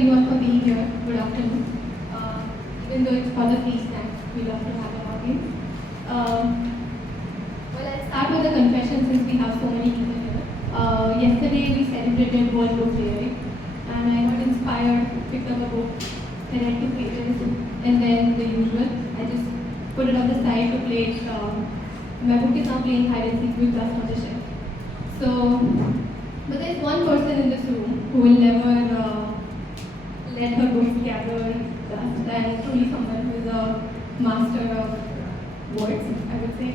everyone for being here. Good afternoon. Even though it's for the free snacks, we love to have an audience. Well, I'll start with a confession since we have so many people here. Yesterday we celebrated World Book Day, right? And I got inspired, picked up a book, I read 2 pages, and then the usual. I just put it on the side to play it. My book is now playing hide and seek with us on the shelf. So, but there's one person in this room who will never let her books gather dust, and truly someone who is a master of words, I would say.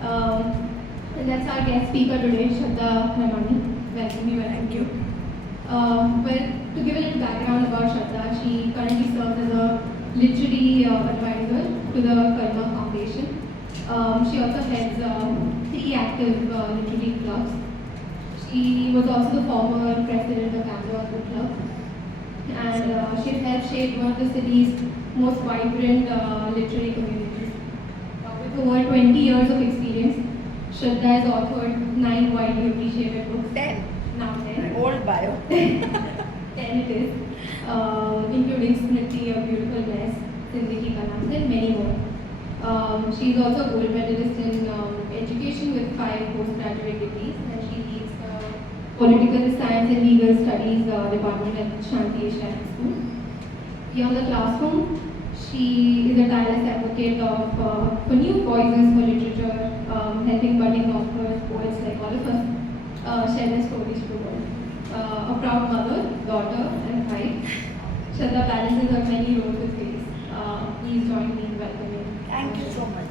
And that's our guest speaker today, Shraddha Ramani. Welcome you. Thank you. Well, to give a little background about Shraddha, she currently serves as a literary advisor to the Karma Foundation. She also heads 3 active literary clubs. She was also the former president of Bangalore Book Club, and she helped shape one of the city's most vibrant literary communities. With over 20 years of experience, Shraddha has authored 9 widely appreciated books. 10. Now 10. Old bio. 10 it is, including Smriti, A Beautiful Mess, Zindagi Ka Naam, and many more. She is also a gold medalist in education with 5 postgraduate degrees, and she leads the political science and legal studies department at Shanti Asiatic School. Beyond the classroom, she is a tireless advocate of for new voices for literature, helping budding authors, poets like all of us share their stories to the world. A proud mother, daughter, and wife, Shraddha balances her many roles with grace. Please join me in welcoming. Thank you so much.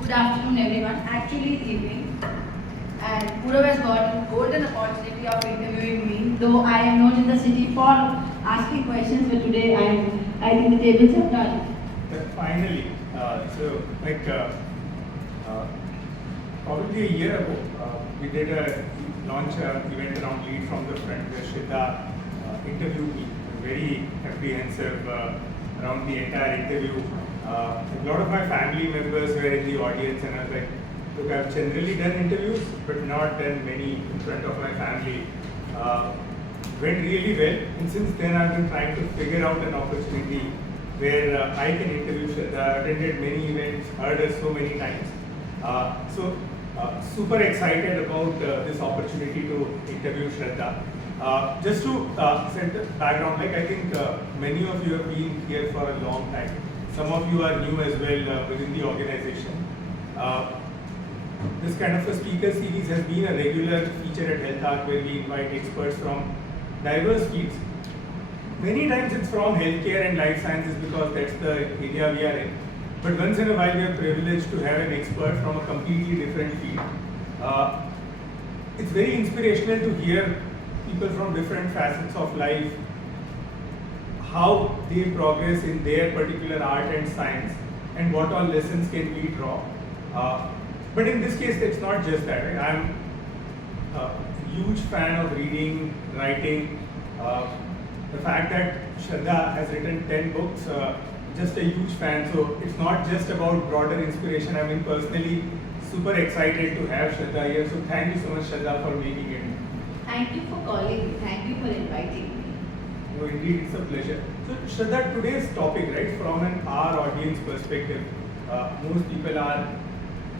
Good afternoon, everyone. Actually, it's evening, and Purav has got a golden opportunity of interviewing me. Though I am known in the city for asking questions, but today I think the tables have turned. Finally, probably a year ago, we did a launch event around Lead from the Front where Shraddha interviewed me. Very apprehensive around the entire interview. A lot of my family members were in the audience, and I was like, look, I've generally done interviews, but not done many in front of my family. Went really well, and since then I've been trying to figure out an opportunity where I can interview Shraddha. I've attended many events, heard her so many times. Super excited about this opportunity to interview Shraddha. Just to set the background, I think many of you have been here for a long time. Some of you are new as well within the organization. This kind of a speaker series has been a regular feature at Health Arc where we invite experts from diverse fields. Many times it's from healthcare and life sciences because that's the area we are in. But once in a while we are privileged to have an expert from a completely different field. It's very inspirational to hear people from different facets of life, how they progress in their particular art and science, and what all lessons can we draw. But in this case, it's not just that. Right? I'm a huge fan of reading, writing. The fact that Shraddha has written 10 books, just a huge fan. So it's not just about broader inspiration. I mean, personally, super excited to have Shraddha here. So thank you so much, Shraddha, for making it. Thank you for calling me. Thank you for inviting me. No, indeed, it's a pleasure. So, Shraddha, today's topic, right, from our audience perspective, most people are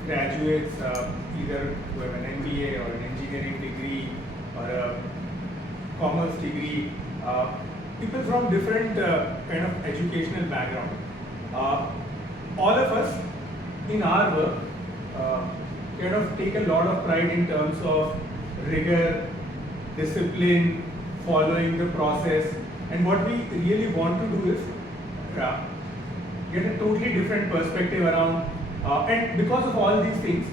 graduates, either who have an MBA or an engineering degree or a commerce degree, people from different kind of educational background. All of us in our work kind of take a lot of pride in terms of rigor, discipline, following the process, and what we really want to do is get a totally different perspective around, and because of all these things,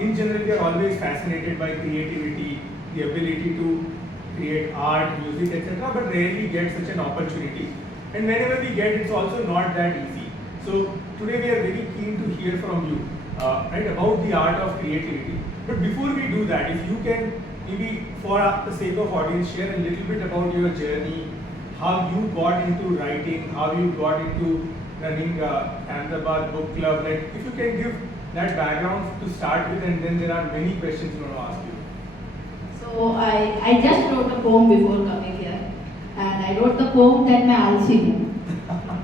in general we are always fascinated by creativity, the ability to create art, music, etc., but rarely get such an opportunity. And whenever we get, it's also not that easy. So today we are very keen to hear from you, right, about the art of creativity. But before we do that, if you can maybe for the sake of audience share a little bit about your journey, how you got into writing, how you got into running Ahmedabad Book Club. Like, if you can give that background to start with, and then there are many questions I want to ask you. So I just wrote a poem before coming here, and I wrote the poem that my Alsi huu.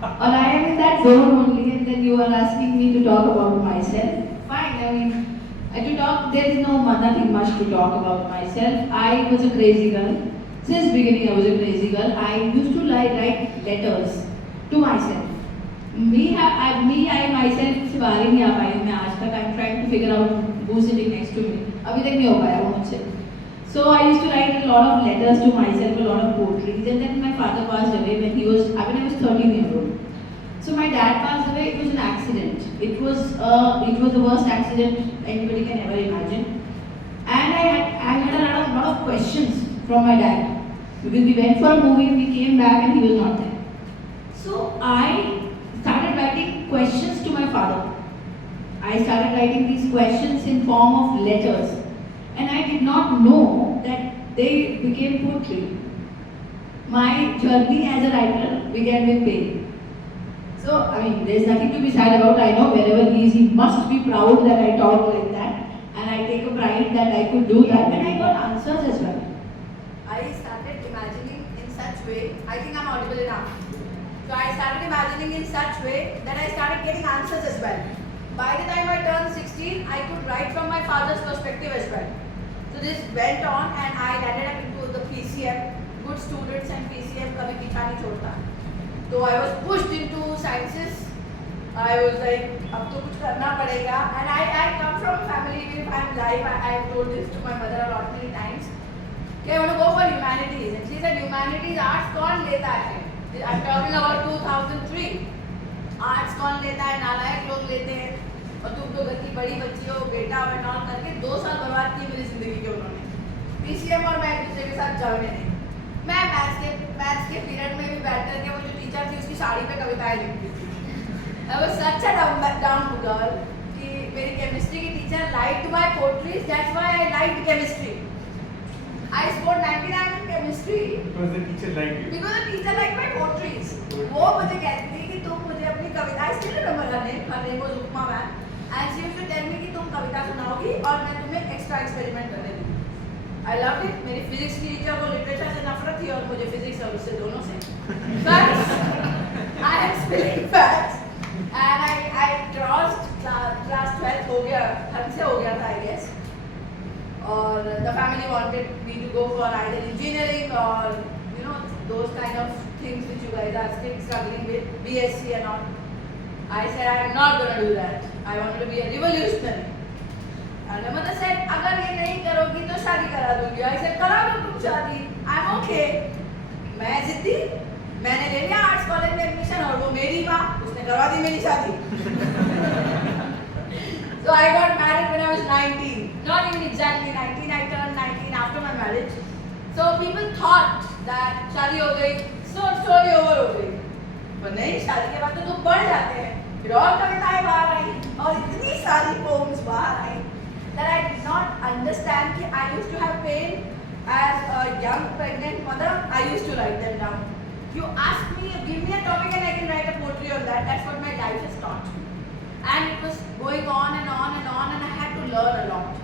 Or I am in that zone only, and then you are asking me to talk about myself. Fine, I mean, to talk, there is nothing much to talk about myself. I was a crazy girl. Since beginning, I was a crazy girl. I used to write letters to myself. I myself से बाहर ही नहीं आ पाई मैं आज तक. I'm trying to figure out who's sitting next to me. अभी तक नहीं हो पाया वो मुझसे. So I used to write a lot of letters to myself, a lot of poetry. And then my father passed away when I was 13 years old. So my dad passed away. It was an accident. It was the worst accident anybody can ever imagine. And I had a lot of questions from my dad, because we went for a movie, we came back and he was not there. So I started writing questions to my father. I started writing these questions in form of letters. And I did not know that they became poetry. My journey as a writer began with pain. So, I mean, there's nothing to be sad about. I know wherever he is, he must be proud that I talk like that. And I take a pride that I could do that. And I got answers as well. I started imagining in such way, I think I'm audible enough. So I started imagining in such way that I started getting answers as well. By the time I turned 16, I could write from my father's perspective as well. So this went on and I landed up into the PCM, good students and PCM kabhi picha nahi chhodta. So I was pushed into sciences. I was like, ab to kuch karna padega. And I come from a family, even if I'm live, I have told this to my mother a lot many times. Okay, I want to go for humanities. And she said, humanities, arts kaun leta hai? I'm talking about 2003. Arts kaun leta hai, nalayak log lete hain. और तुम तो घर की बड़ी बच्ची हो, बेटा और नॉन करके 2 साल बर्बाद किए मेरी जिंदगी के उन्होंने. पीसीएम और मैं एक दूसरे के साथ जमे नहीं. मैं मैथ्स के पीरियड में भी बैठ करके वो जो टीचर थी उसकी साड़ी पे कविताएं लिखती थी. I was such a down to girl कि मेरी केमिस्ट्री की teacher liked my poetry. That's why I liked chemistry. I scored 99 in chemistry. Because the teacher liked you. Because the teacher liked my poetry. वो मुझे कहती थी कि तुम मुझे अपनी कविता, I still remember her name was Upma ma'am. And she used to tell me कि तुम कविता सुनाओगी और मैं तुम्हें एक्स्ट्रा एक्सपेरिमेंट करने दूँगी. I loved it. मेरी फिजिक्स की टीचर को लिटरेचर से नफरत थी और मुझे फिजिक्स और उससे दोनों से. But I am spilling facts and I crossed class 12 हो गया, ढंग से हो गया था I guess. और the family wanted me to go for either engineering or those kind of things which you guys are still struggling with, BSc and all. I said I am not going to do that. I wanted to be a revolutionary. And my mother said, अगर ये नहीं करोगी तो शादी करा दूँगी. I said, करा दो तुम शादी. I'm okay. मैं जिद्दी. मैंने ले लिया आर्ट्स कॉलेज में एडमिशन और वो मेरी माँ उसने करवा दी मेरी शादी. So I got married when I was 19. Not even exactly 19. I turned 19 after my marriage. So people thought that शादी हो गई, story over हो गई. पर नहीं, शादी के बाद तो दुख बढ़ जाते हैं. फिर और कविताएं बाहर आई और इतनी सारी poems बाहर आई that I did not understand कि I used to have pain as a young pregnant mother. I used to write them down. You ask me, give me a topic and I can write a poetry on that. That's what my life has taught me. And it was going on and on and on and I had to learn a lot.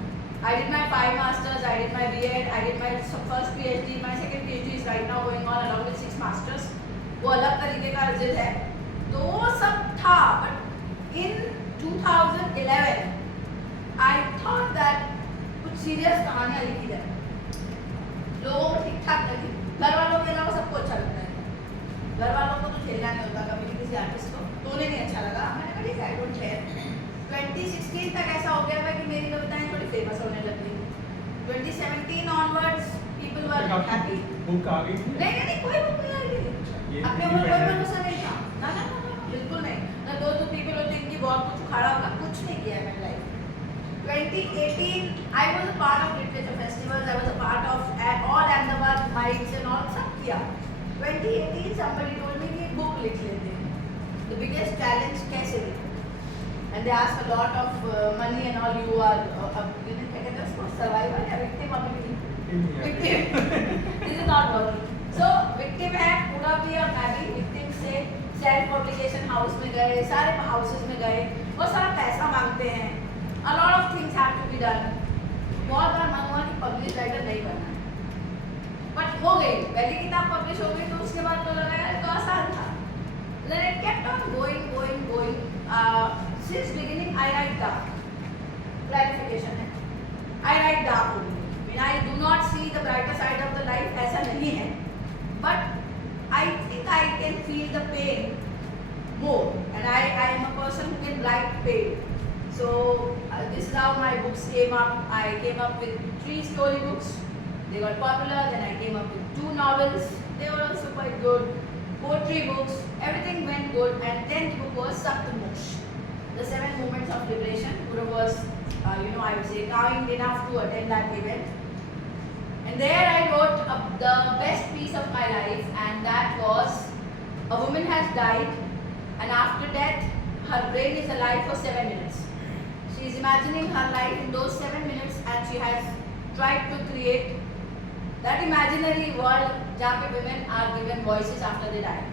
I did my 5 masters, I did my B.Ed, I did my first PhD, my second PhD is right now going on along with 6 masters. वो अलग तरीके का result है. तो वो सब था, but in 2011 I thought that कुछ serious कहानियाँ लिखी जाए. लोगों को ठीक ठाक लगी. घर वालों के अलावा सबको अच्छा लगता है. घर वालों को तो खेलना नहीं होता कभी किसी आर्टिस्ट को. तो उन्हें नहीं अच्छा लगा. मैंने कहा ठीक है, I don't care. 2016 तक ऐसा हो गया था कि मेरी कविताएं थोड़ी फेमस होने लगी. 2017 onwards people were happy. Book आ गई थी? नहीं कोई बुक नहीं आई थी. अपने ऊपर कोई भरोसा नहीं था. ना बिल्कुल नहीं. ना 2 people होते इनकी बहुत कुछ उखाड़ा होगा. कुछ नहीं किया मैंने life. 2018 I was a part of literature festivals. I was a part of all Ahmedabad mites and all सब किया. 2018 somebody told me कि book लिख लेते हैं. The biggest challenge कैसे लिखें? And they ask a lot of money and all. You are क्या कहते हैं उसको, survivor या victim अभी? Victim. This is not working. So victim है, पूरा सेल्फ पब्लिकेशन हाउस में गए, सारे हाउसेस में गए, बहुत सारा पैसा मांगते हैं, a lot of things have to be done. बहुत बार मांगा कि पब्लिश राइटर नहीं बनना है, बट हो गई, पहली किताब पब्लिश हो गई तो उसके बाद तो लगा यार तो आसान था. Then it kept on going. Since beginning I write dark. Clarification है. I write dark only. I mean I do not see the brighter side of the life. ऐसा नहीं है. But I think I can feel the pain more, and I am a person who can write pain. So this is how my books came up. I came up with 3 storybooks. They got popular. Then I came up with 2 novels. They were also quite good. Poetry books. Everything went good. And 10th book was Saptamoksha. The 7 Moments of Liberation. Pura was, I would say, kind enough to attend that event. And there I wrote the best piece of my life, and that was a woman has died, and after death, her brain is alive for 7 minutes. She is imagining her life in those 7 minutes, and she has tried to create that imaginary world where women are given voices after they die.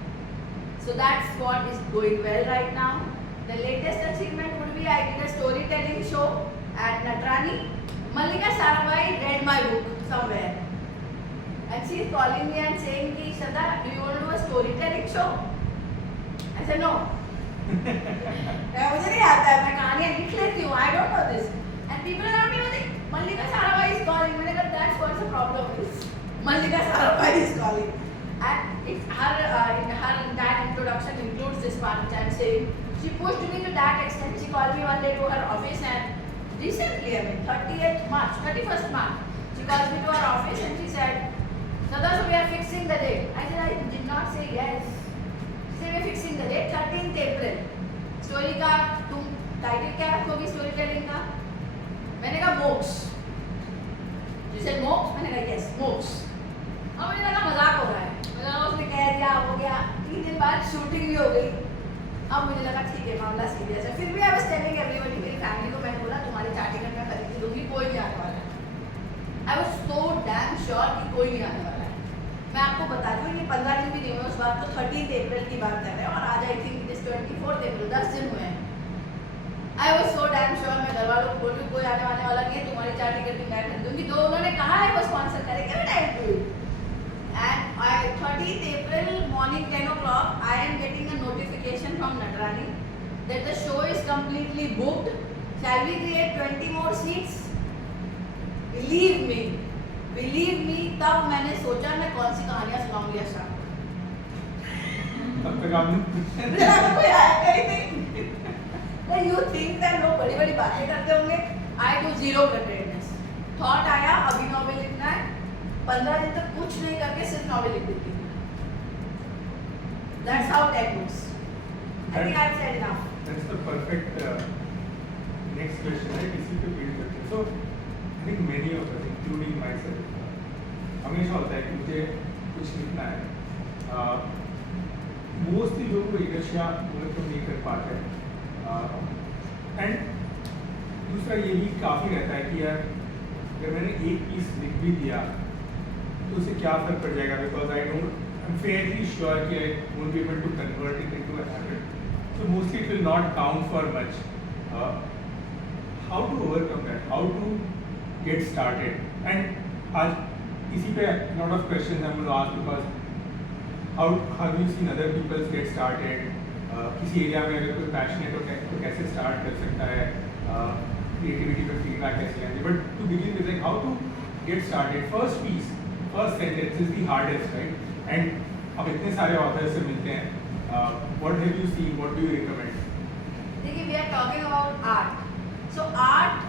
So that's what is going well right now. The latest achievement would be I did a storytelling show at Natrani. Mallika Sarabhai read my book somewhere. And she is calling me and saying, ki, Shraddha, do you want to do a storytelling show? I said, no. मुझे नहीं आता है, मैं कहानियाँ लिख लेती हूँ, I don't know this. And people around me were like, Mallika Sarabhai is calling. मैंने कहा, that's what the problem is. Mallika Sarabhai is calling. And it's her entire introduction includes this part which I'm saying. She pushed me to that extent. She called me one day to her office, and recently, 31st March, she called me to her office and she said, Shraddha, so we are fixing the date. I said, I did not say yes. She said, we are fixing the date, 13th April. Story का तुम title क्या रखोगी story telling का? मैंने कहा मोक्ष. She said मोक्ष? मैंने कहा yes, मोक्ष. और मुझे लगा मजाक हो रहा है. मुझे लगा उसने कह दिया, हो गया. 3 दिन बाद शूटिंग भी हो गई. अब मुझे लगा ठीक है, मामला सीरियस है. फिर भी आई वाज टेलिंग एवरीबॉडी, मेरी फैमिली को मैंने बोला तुम्हारी चार्टिकल मैं खरीद दूंगी, कोई नहीं आने वाला है. I was so damn sure कि कोई नहीं आने वाला है. मैं आपको बताती हूँ, ये 15 दिन भी नहीं हुए उस बात तो 13th अप्रैल की बात कर रहे हैं, और आज I think it is 24th अप्रैल, 10 दिन हुए हैं. I was so damn sure. मैं घर वालों को बोल रही कोई आने वाला नहीं है, तुम्हारी चार्टिकल भी मैं खरीद दूंगी. तो उन्होंने कहा है वो स्पॉन्सर करेंगे, but I do it. And 30th April morning 10 o'clock, I am getting a notification from Natrani that the show is completely booked. Shall we create 20 more seats? Believe me, तब मैंने सोचा मैं कौन सी कहानियाँ सुनाऊंगी अशा. तब तक आपने कोई आया नहीं. Then you think that लोग बड़ी-बड़ी बातें करते होंगे. I do zero preparedness. Thought आया अभी नॉवेल लिखना है. 15 दिन तक कुछ नहीं करके सिर्फ नॉवेल लिख देती हूँ. That's how that works. I think I've said enough. That's the perfect next question, right? इसी पे build करते हैं. So I think many of us, including myself, हमेशा होता है कि मुझे कुछ लिखना है. मोस्टली लोगों को इनर्शिया ओवरकम नहीं कर पाते हैं. एंड दूसरा ये भी काफ़ी रहता है कि यार अगर मैंने एक पीस लिख भी दिया तो उससे क्या फर्क पड़ जाएगा, because I am fairly sure कि I won't be able to convert it into a habit. So mostly it will not count for much. How to overcome that? How to get started? And आज इसी पे lot of questions I'm going to ask, because how have you seen other people get started? किसी area में अगर कोई passionate हो तो कैसे स्टार्ट कर सकता है, क्रिएटिविटी पर फीडबैक कैसे लेंगे. But to begin with like how to get started. First sentence is the hardest, right? And अब इतने सारे ऑथर्स से मिलते हैं. What have you seen? What do you recommend? देखिए, we are talking about art. So art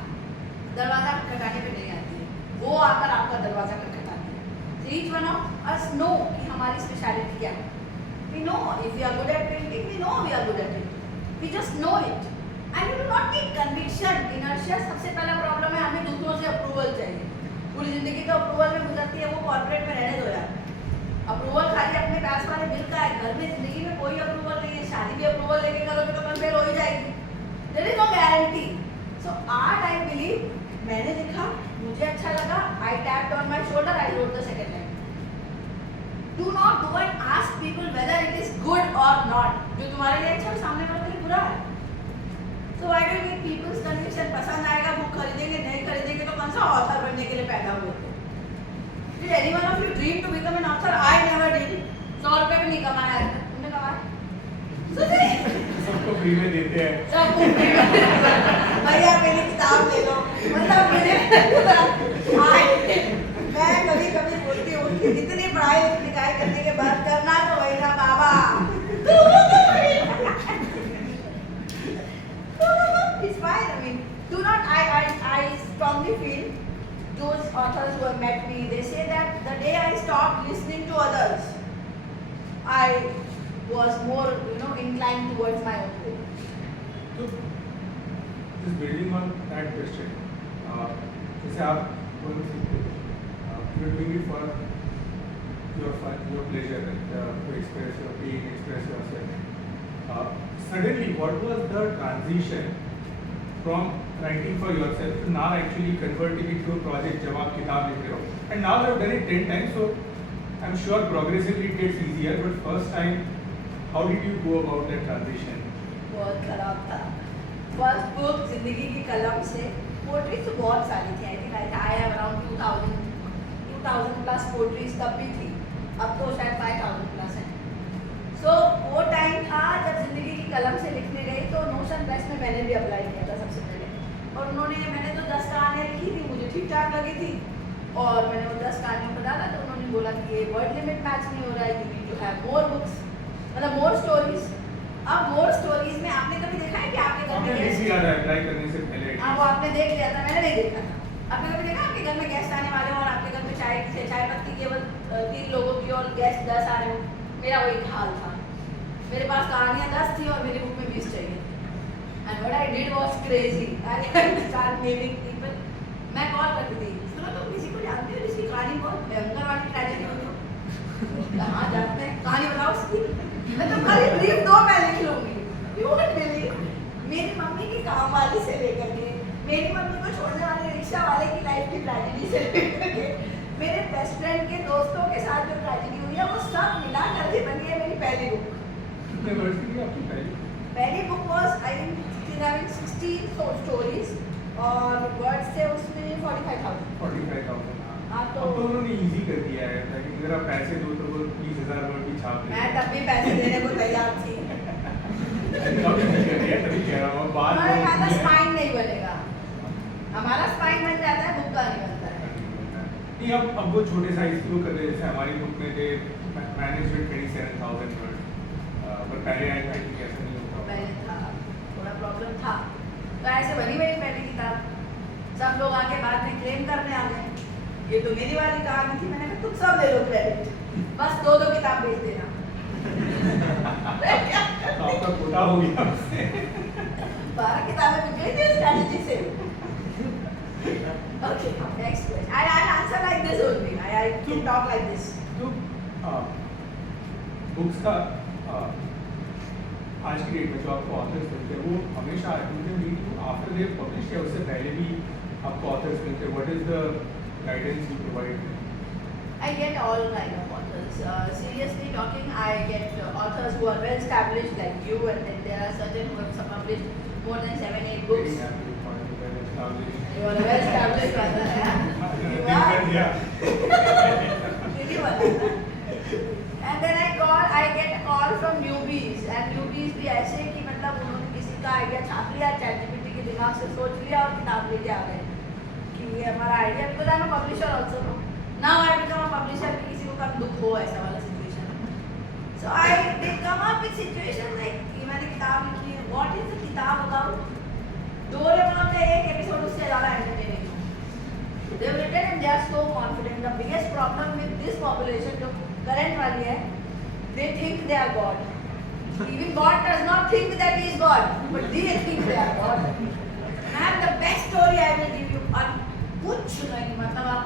दरवाजा खटखटाने पे नहीं आती है, वो आकर आपका दरवाजा खटखटाती है. So each one of us know कि हमारी स्पेशलिटी क्या है. We know if we are good at painting, we know we are good at it. We just know it. And we do not need conviction. Inertia सबसे पहला problem है, हमें दूसरों से अप्रूवल चाहिए. पूरी जिंदगी तो अप्रूवल में गुजरती है, वो कॉर्पोरेट में रहने दो यार. अप्रूवल खाली अपने पास वाले बिल का है, घर में जिंदगी में कोई अप्रूवल नहीं है. शादी भी अप्रूवल लेके करोगे तो कल फेल हो ही जाएगी. There is no guarantee. So art I believe, मैंने लिखा, मुझे अच्छा लगा, I tapped on my shoulder, I wrote the second line. Do not go and ask people whether it is good or not. जो तुम्हारे लिए अच्छा है सामने वाले के लिए बुरा है. So why do you need people's conviction? पसंद आएगा बुक खरीदेंगे, नहीं खरीदेंगे तो कौन सा ऑथर बनने के लिए पैदा हुए थे? Did any one of you dream to become an author? I never did. 100 रुपए भी नहीं कमाया है. तुमने कमाया? सबको फ्री में देते हैं. सबको फ्री में. भैया मेरी किताब ले लो. मतलब मैं कभी कभी बोलती हूँ कि इतनी पढ़ाई लिखाई करने के बाद करना तो वही ना बाबा. It's fine. I mean, do not. I strongly feel those authors who have met me. They say that the day I stopped listening to others, I was more, inclined towards my own way. So, just building on that question, जैसे आप बोल सकते हो, you're doing it for your fun, your pleasure, to express your pain, express yourself. Suddenly, what was the transition from writing for yourself to now actually converting it to a project जब आप किताब लिख रहे हो? And now I've done it 10 times, so I'm sure progressively it gets easier. But first time, how did you go about that transition? बहुत खराब था. First book जिंदगी की कलम से पोट्री तो बहुत सारी थी. I think I have around 2000 plus potteries तब भी थी. अब तो शायद 5000 प्लस है. So वो टाइम था जब जिंदगी की कलम से लिखने गई तो नोशन प्रेस में मैंने भी अप्लाई किया था सबसे पहले. और मैंने तो 10 कहानियाँ लिखी थी, मुझे ठीक ठाक लगी थी. और मैंने वो 10 कहानियों को डाला तो उन्होंने बोला कि ये वर्ड लिमिट मैच नहीं हो रहा है, you need to have more books, मतलब मोर स्टोरीज. अब मोर स्टोरीज में आपने कभी देखा है कि आपके घर में गेस्ट आ रहा है अप्लाई करने से पहले? हाँ, वो आपने देख लिया था, मैंने नहीं देखा था. आपने कभी देखा आपके घर में गेस्ट आने वाले हो और आपके घर में चाय पत्ती केवल 3 लोगों की और गेस्ट 10 आ रहे हो? मेरा वही हाल था. मेरे पास कहानियाँ 10 थी और मेरी बुक में 20 चाहिए. And what I did was crazy. I start naming people. मैं कॉल करती थी, सुनो तुम किसी को जानते हो जिसकी कहानी बहुत भयंकर वाली ट्रेजेडी हुई हो? हाँ जानते हैं, कहानी बताओ उसकी. मैं तो खाली ब्रीफ दो, मैं लिख लूंगी. यू वोंट बिलीव, मेरी मम्मी की काम वाली से लेकर के मेरी मम्मी को छोड़ने वाले रिक्शा वाले की लाइफ की ट्रेजेडी से लेकर के मेरे बेस्ट फ्रेंड के दोस्तों के साथ जो ट्रेजेडी हुई है वो सब मिला करके बनी है मेरी पहली बुक. कितने वर्ष की आपकी पहली book was I think 16 stories और वर्ड्स थे उसमें 45,000. हाँ, तो अब तो उन्होंने इजी कर दिया है ताकि अगर आप पैसे दो तो वो 20,000 वर्ड भी छाप मैं तब भी पैसे देने को तैयार थी. तभी कह रहा हूँ बात हमारे कहा था स्पाइन नहीं बनेगा, हमारा स्पाइन बन जाता है, बुक का नहीं बनता है. नहीं, अब वो छोटे साइज की वो कर रहे, जैसे हमारी बुक में थे मैनेजमेंट 27,000 वर्ड, पर पहले आई थिंक ऐसा नहीं होता. पहले था थोड़ा प्रॉब्लम था. तो ऐसे बनी मेरी पहली किताब. सब लोग आके बाद में क्लेम करने आ गए, ये तो मेरी वाली कहानी थी. मैंने कहा तुम सब ले लो क्रेडिट, बस 2 किताब भेज देना. तो आपका कोटा हो गया उससे. 12 किताबें बिक गई थी स्ट्रैटेजी से. Okay, next question. I'll answer like this only. I can talk like this. तो बुक्स का आज की डेट में जो आपको ऑथर्स मिलते हैं वो हमेशा आफ्टर दे पब्लिश या उससे पहले भी आपको ऑथर्स मिलते हैं. What is the guidance you provide? I get all kind of authors. Seriously talking, I get authors who are well established like you, and then there are certain who have published more than 7-8 books. You are a well established author, yeah? You are. Really well. And then I get a call from newbies, and newbies भी ऐसे कि मतलब उन्होंने किसी का idea छाप लिया, ChatGPT के दिमाग से सोच लिया और किताब लेके आ गए कि ये हमारा idea. Because I'm a publisher also, no? Now I become a publisher कि किसी को कब दुख हो ऐसा वाला situation. So they come up with situations like कि मैंने किताब लिखी है. What is the किताब about? डोरेमोन का एक एपिसोड उससे ज़्यादा entertaining है. They have written and they are so confident. The biggest problem with this population जो current वाली है, they think they are God. Even God does not think that he is God, but they think they are God. I have the best story I will give you. और कुछ नहीं, मतलब आप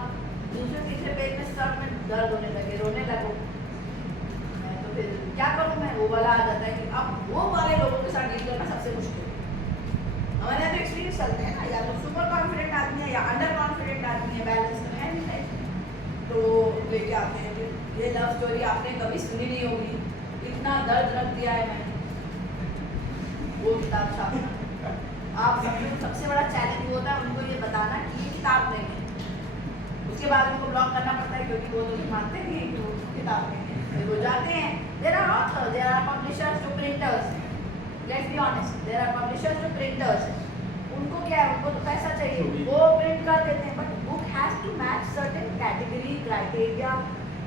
दूसरे तीसरे पेज में सर में दर्द होने लगे, रोने लगो. मैं तो फिर क्या करूँ, मैं वो वाला आ जाता है कि अब वो वाले लोगों के साथ डील करना सबसे मुश्किल है. हमारे यहाँ तो एक्सपीरियंस चलते हैं ना, या तो सुपर कॉन्फिडेंट आदमी है या अंडर कॉन्फिडेंट आदमी है, बैलेंस में है नहीं. तो लेके आते हैं फिर ये लव स्टोरी आपने कभी सुनी नहीं होगी, इतना दर्द रख दिया है मैंने वो किताब छापना। आप सबसे बड़ा चैलेंज होता है उनको ये बताना कि ये किताब नहीं है, उसके बाद उनको ब्लॉक करना पड़ता है क्योंकि वो तो मानते नहीं है कि वो किताब नहीं है, फिर वो जाते हैं। There are authors, there are publishers to printers, let's be honest, there are publishers to printers. उनको क्या है, उनको तो पैसा चाहिए, वो प्रिंट कर देते हैं, but book has to match certain category criteria,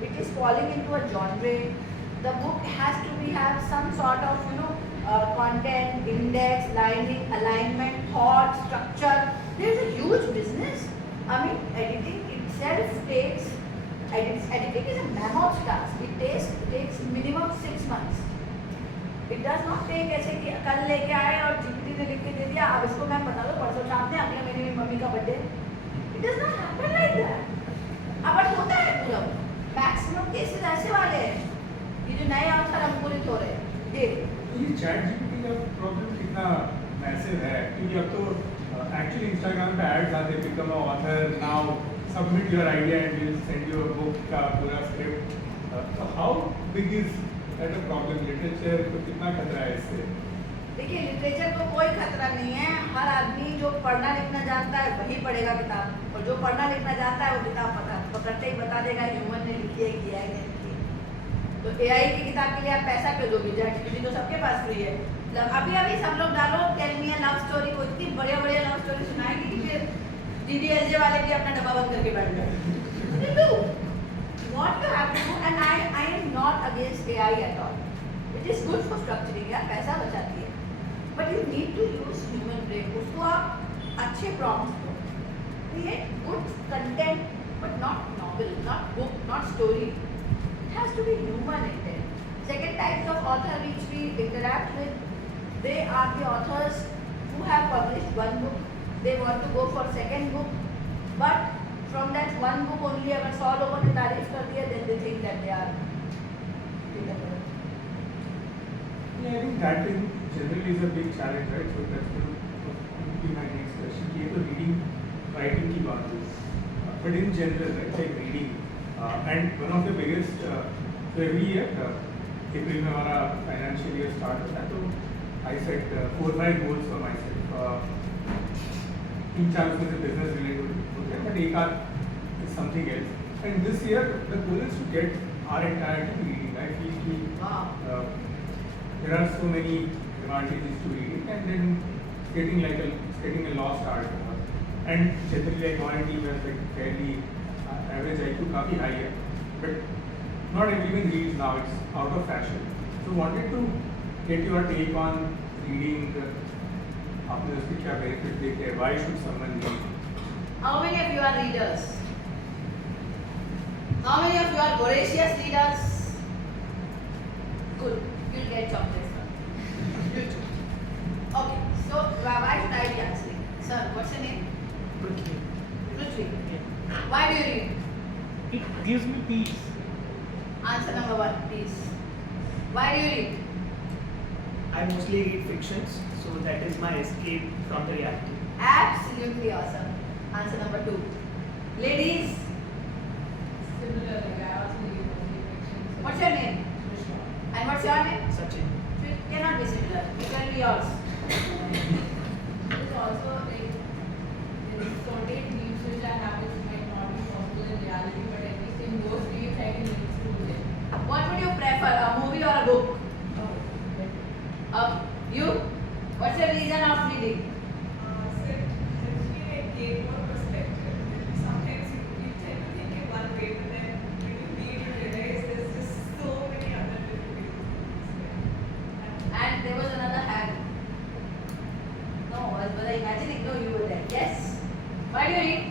it is falling into a genre, the book has to be have some sort of content, index, lining, alignment, thought, structure. There is a huge business. I mean, editing itself takes, editing is a mammoth task. It takes minimum 6 months. It does not take ऐसे कि कल लेके आए और GPT ने लिख के दे दिया, अब इसको मैं बता दो परसों छापते हैं, अगले महीने में मम्मी का birthday. It does not happen like that. अब बट होता है पूरा। मैक्सिमम केसेस ऐसे वाले हैं कि जो नए ऑथर अंकुरित हो रहे हैं। देख ये चैट जीपीटी का प्रॉब्लम कितना मैसिव है, क्योंकि अब तो एक्चुअली इंस्टाग्राम पे एड्स आते हैं, become a author now, submit your idea and will send you a book का पूरा स्क्रिप्ट। तो how big is that a problem? Literature को कितना खतरा है इससे? देखिए, लिटरेचर को कोई खतरा नहीं है, हर आदमी जो पढ़ना लिखना जानता है वही पढ़ेगा किताब, और जो पढ़ना लिखना जानता है वो किताब पकड़ते ही बता देगा ह्यूमन ने लिखी है, किया है, क्या लिखी है। तो एआई की किताब के लिए आप पैसा क्यों दोगे? ChatGPT तो सबके पास फ्री है। अभी अभी सब लोग डालो tell me a love story, को इतनी बढ़िया बढ़िया लव स्टोरी सुनाएगी कि फिर DDLJ वाले भी अपना डब्बा बंद करके बैठ जाए। What you have to do, and I am not against AI at all. It is good for structuring, यार पैसा बचाती है, but you need to use human brain. उसको आप अच्छे prompts दो, create good content, but not novel, not book, not story. It has to be human intent. Second types of author which we interact with, they are the authors who have published one book. They want to go for second book, but from that one book only अगर 100 लोगों ने तारीफ कर दिया, then they think that they are Yeah, I think that in general is a big challenge, right? So that's going to be my next question. ये तो reading, writing की बात है, but in general, right, like reading, and one of the biggest, so every year, April में हमारा financial year start होता है, तो I set 4-5 goals for myself. 3-4 उसमें से business related होते हैं, but एक आध is something else. And this year, the goal is to get our entire team reading. I feel कि there are so many advantages to reading, and then getting a lost art. And generally, like my team has like fairly average IQ काफी high है, but not everyone reads now. It's out of fashion. So wanted to get your take on reading. आपने उसके क्या benefits देखे हैं? Why should someone read? How many of you are readers? How many of you are voracious readers? Good. You'll get chocolates. You too. Okay. So why should I be answering? Sir, what's your name? Prithvi. Why do you read? It gives me peace. Answer number 1, please. Why do you read? I mostly read fictions, so that is my escape from the reality. Absolutely awesome. Answer number 2. Ladies, Similar, like I also read mostly fiction. what's your name? Vishwa. And what's your name? Sachin. It cannot be similar. It can be yours. It's also like in certain dreams which I have which might not be possible in reality, but at least in those dreams I can expose it. What would you prefer, a movie or a book? You? What's your reason of reading? So it helps me like gain more perspective. Sometimes you tend to think in one way, but then when you read, you realize there's just so many other different ways of thinking. And there was another hand. No, I was imagining. No, you were there. Yes. Why do you read?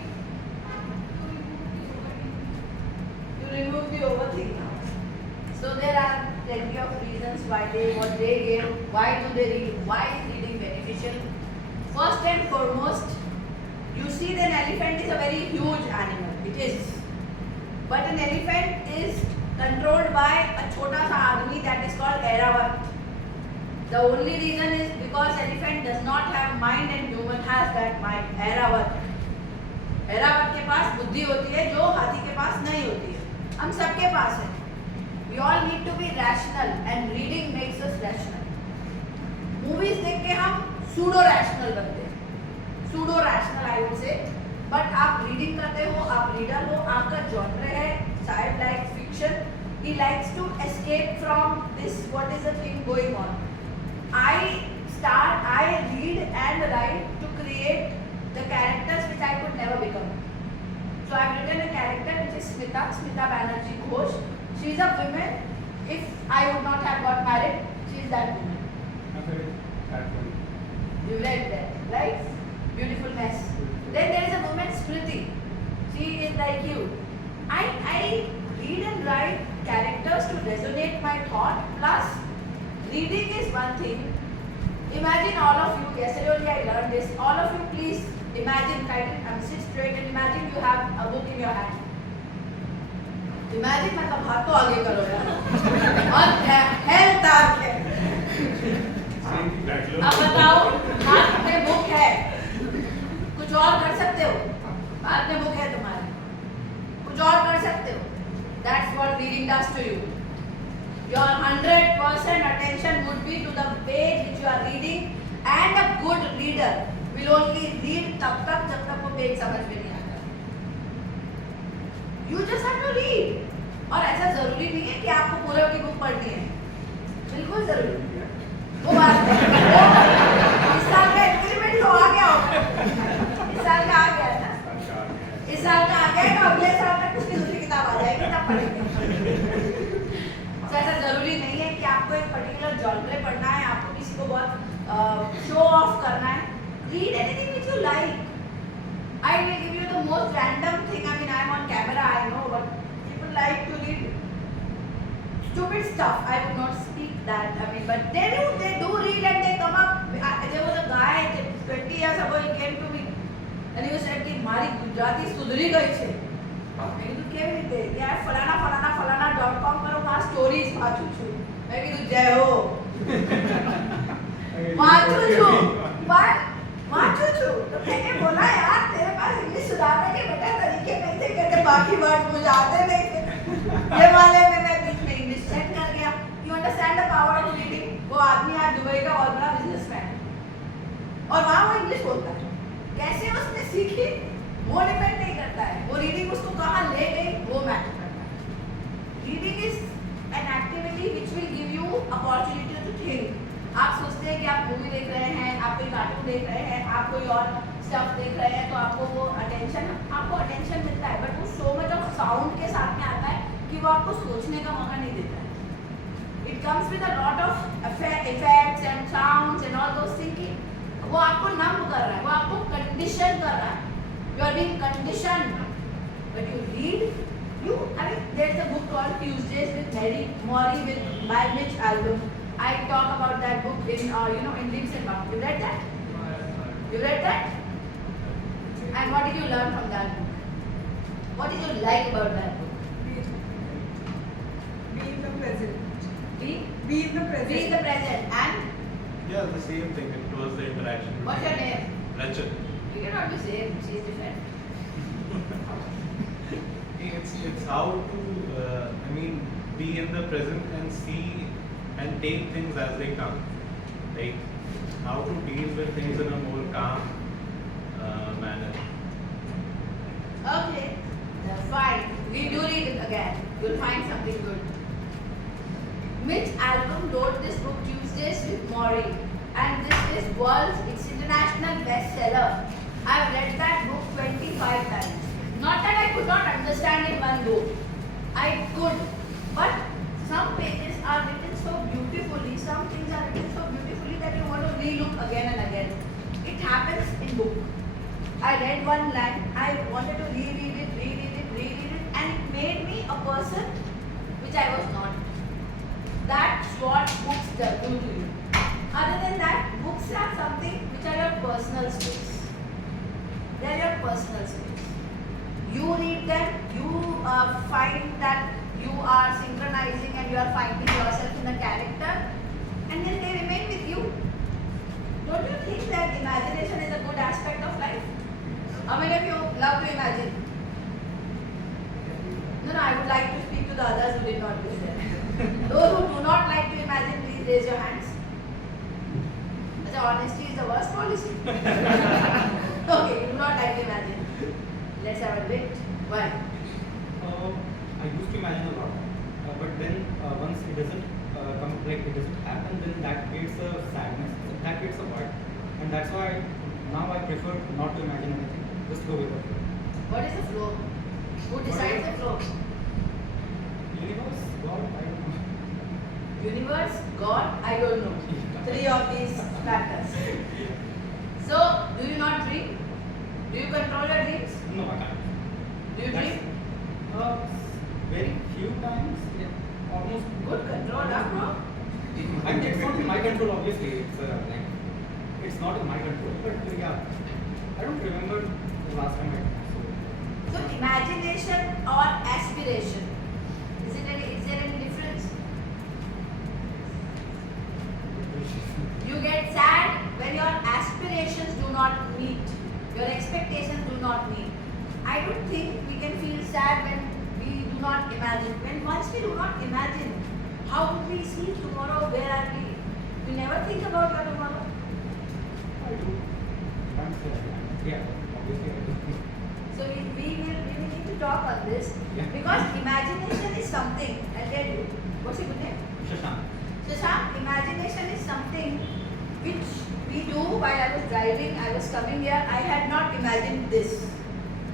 To remove the overthinking. So there are plenty of reasons why what they gave, why do they read, why is reading beneficial. First and foremost, you see that an elephant is a very huge animal. It is. But an elephant is controlled by a chota sa aadmi that is called Airavat. The only reason is because elephant does not have mind and human has that mind. Airavat. Airavat के पास बुद्धि होती है जो हाथी के पास नहीं होती है। हम सबके पास है, We all need to be rational and reading makes us rational. Movies देख के हम pseudo rational बनते हैं. Pseudo rational I would say. But आप reading करते हो, आप reader हो, आपका genre है, Syed likes fiction. He likes to escape from this, what is the thing going on. I read and write to create the characters which I could never become. So I've written a character which is Smita Banerjee Ghosh. She is a woman. If I would not have got married, she is that woman. You read that, right? Beautiful mess. Then there is a woman Smriti. She is like you. I read and write characters to resonate my thought. Plus, reading is one thing. Imagine all of you, yesterday only I learned this. All of you please imagine, sit straight and imagine you have a book in your hand. Imagine मतलब हाथ तो आगे करो यार. और health आपके. अब बताओ हाथ में बुक है. कुछ और कर सकते हो. हाथ में बुक है तुम्हारे. कुछ और कर सकते हो. That's what reading does to you. Your 100% attention would be to the page which you are reading, and a good reader will only read तब तक जब तक वो पेज समझ में नहीं आता. You just have to read. और ऐसा जरूरी नहीं है कि आपको पूरे की बुक पढ़नी है. बिल्कुल जरूरी नहीं है. वो बात है. इस साल का इंक्रीमेंट तो आ गया होगा. इस साल का आ गया है ना. इस साल का आ गया है तो अगले साल तक उसकी दूसरी किताब आ जाएगी तब पढ़ेंगे. तो ऐसा जरूरी नहीं है कि आपको एक पर्टिकुलर जॉनर पढ़ना है, आपको किसी को बहुत शो ऑफ करना है. Read anything which you like. I will give you the most random thing. I mean, I am on camera, I know, but people like to read stupid stuff. I would not speak that. I mean, but they do read and they come up. There was a guy 20 years ago. He came to me and he was said कि हमारी गुजराती सुधरी गई છે. મેં કીધું કેવી રીતે? યાર फलाना.com पर वहाँ स्टोरीज वाँचू છું. મેં કીધું જય હો. वाँचू છું. पर वाँचू છું. तो मैंने बोला यार तेरे पास इंग्लिश सुधारने के बेटा तरीके नहीं थे. कहते बाकी वर्ड मुझे आते नहीं थे. ये वाले में मैं बीच में इंग्लिश सेट कर गया. You understand the power of reading? वो आदमी आज दुबई का बहुत बड़ा बिजनेसमैन है और वहाँ वो इंग्लिश बोलता है. कैसे उसने सीखी वो डिपेंड नहीं करता है. वो रीडिंग उसको कहाँ ले गई वो मैटर करता है. Reading is an activity which will give you opportunity to think. आप सोचते हैं कि आप मूवी देख रहे हैं, आप कोई कार्टून देख रहे हैं, आप कोई और स्टफ देख रहे हैं तो आपको वो अटेंशन मिलता है. बट वो सो मच ऑफ साउंड के साथ में आता है कि वो आपको सोचने का मौका नहीं देता है. It comes with a lot of effects and sounds and all those thinking. वो आपको नंब कर रहा है, वो आपको कंडीशन कर रहा है. You are being conditioned. But you read, there is a book called Tuesdays with Maury by Mitch Albom. I talk about that book in Leaps and Bounds. You read that? You read that? And what did you learn from that book? What did you like about that book? Be in the present. Be in the present. in the present. And Yeah, the same thing. It was the interaction. what's your name? Rachel. You cannot be same. She is different. It's how to be in the present and see and take things as they come. Like how to deal with things in a more calm manner. Okay, fine. We do read it again. You'll find something good. Mitch Albom wrote this book Tuesdays with Maury, and this is it's international bestseller. I've read that book 25 times. Not that I could not understand in one go. I could, but some pages are written so beautifully. Some things are written so beautifully that you want to relook again and again. It happens in book. I read one line, I wanted to reread it, and it made me a person which I was not. That's what books do to you. Other than that, books are something which are your personal space. They are your personal space. You read them, you find that you are synchronizing and you are finding yourself in a character, and then they remain with you. Don't you think that imagination is a good aspect of life? How many of you love to imagine? No, I would like to speak to the others who did not listen. Those who do not like to imagine, please raise your hands. So honesty is the worst policy. Okay, you do not like to imagine. Let's have a debate. Why? I used to imagine a lot, but then once it doesn't come, like it doesn't happen, then that creates a sadness, that creates a void, and that's why now I prefer not to imagine anything, just go with the flow. What is the flow? Who decides the flow? Universe, God, I don't know. Universe, God, I don't know. Three of these factors. So, do you not dream? Do you control your dreams? No, I can't. Do you dream? Very few times, yeah, almost. Good control, huh, bro? I mean, it's not in my control, obviously. It's not in my control, but yeah, I don't remember the last time I. So, imagination or aspiration? Is there any difference? You get sad when your aspirations do not meet, your expectations do not meet. I don't think we can feel sad when we do not imagine. When once we do not imagine, how would we see tomorrow? Where are we? We never think about our tomorrow. I do. Yeah, obviously I do. So we will need to talk on this Yeah. because imagination is something. I'll tell you. What's your good name? Shashank. Shashank, imagination is something which we do while I was driving. I was coming here. I had not imagined this.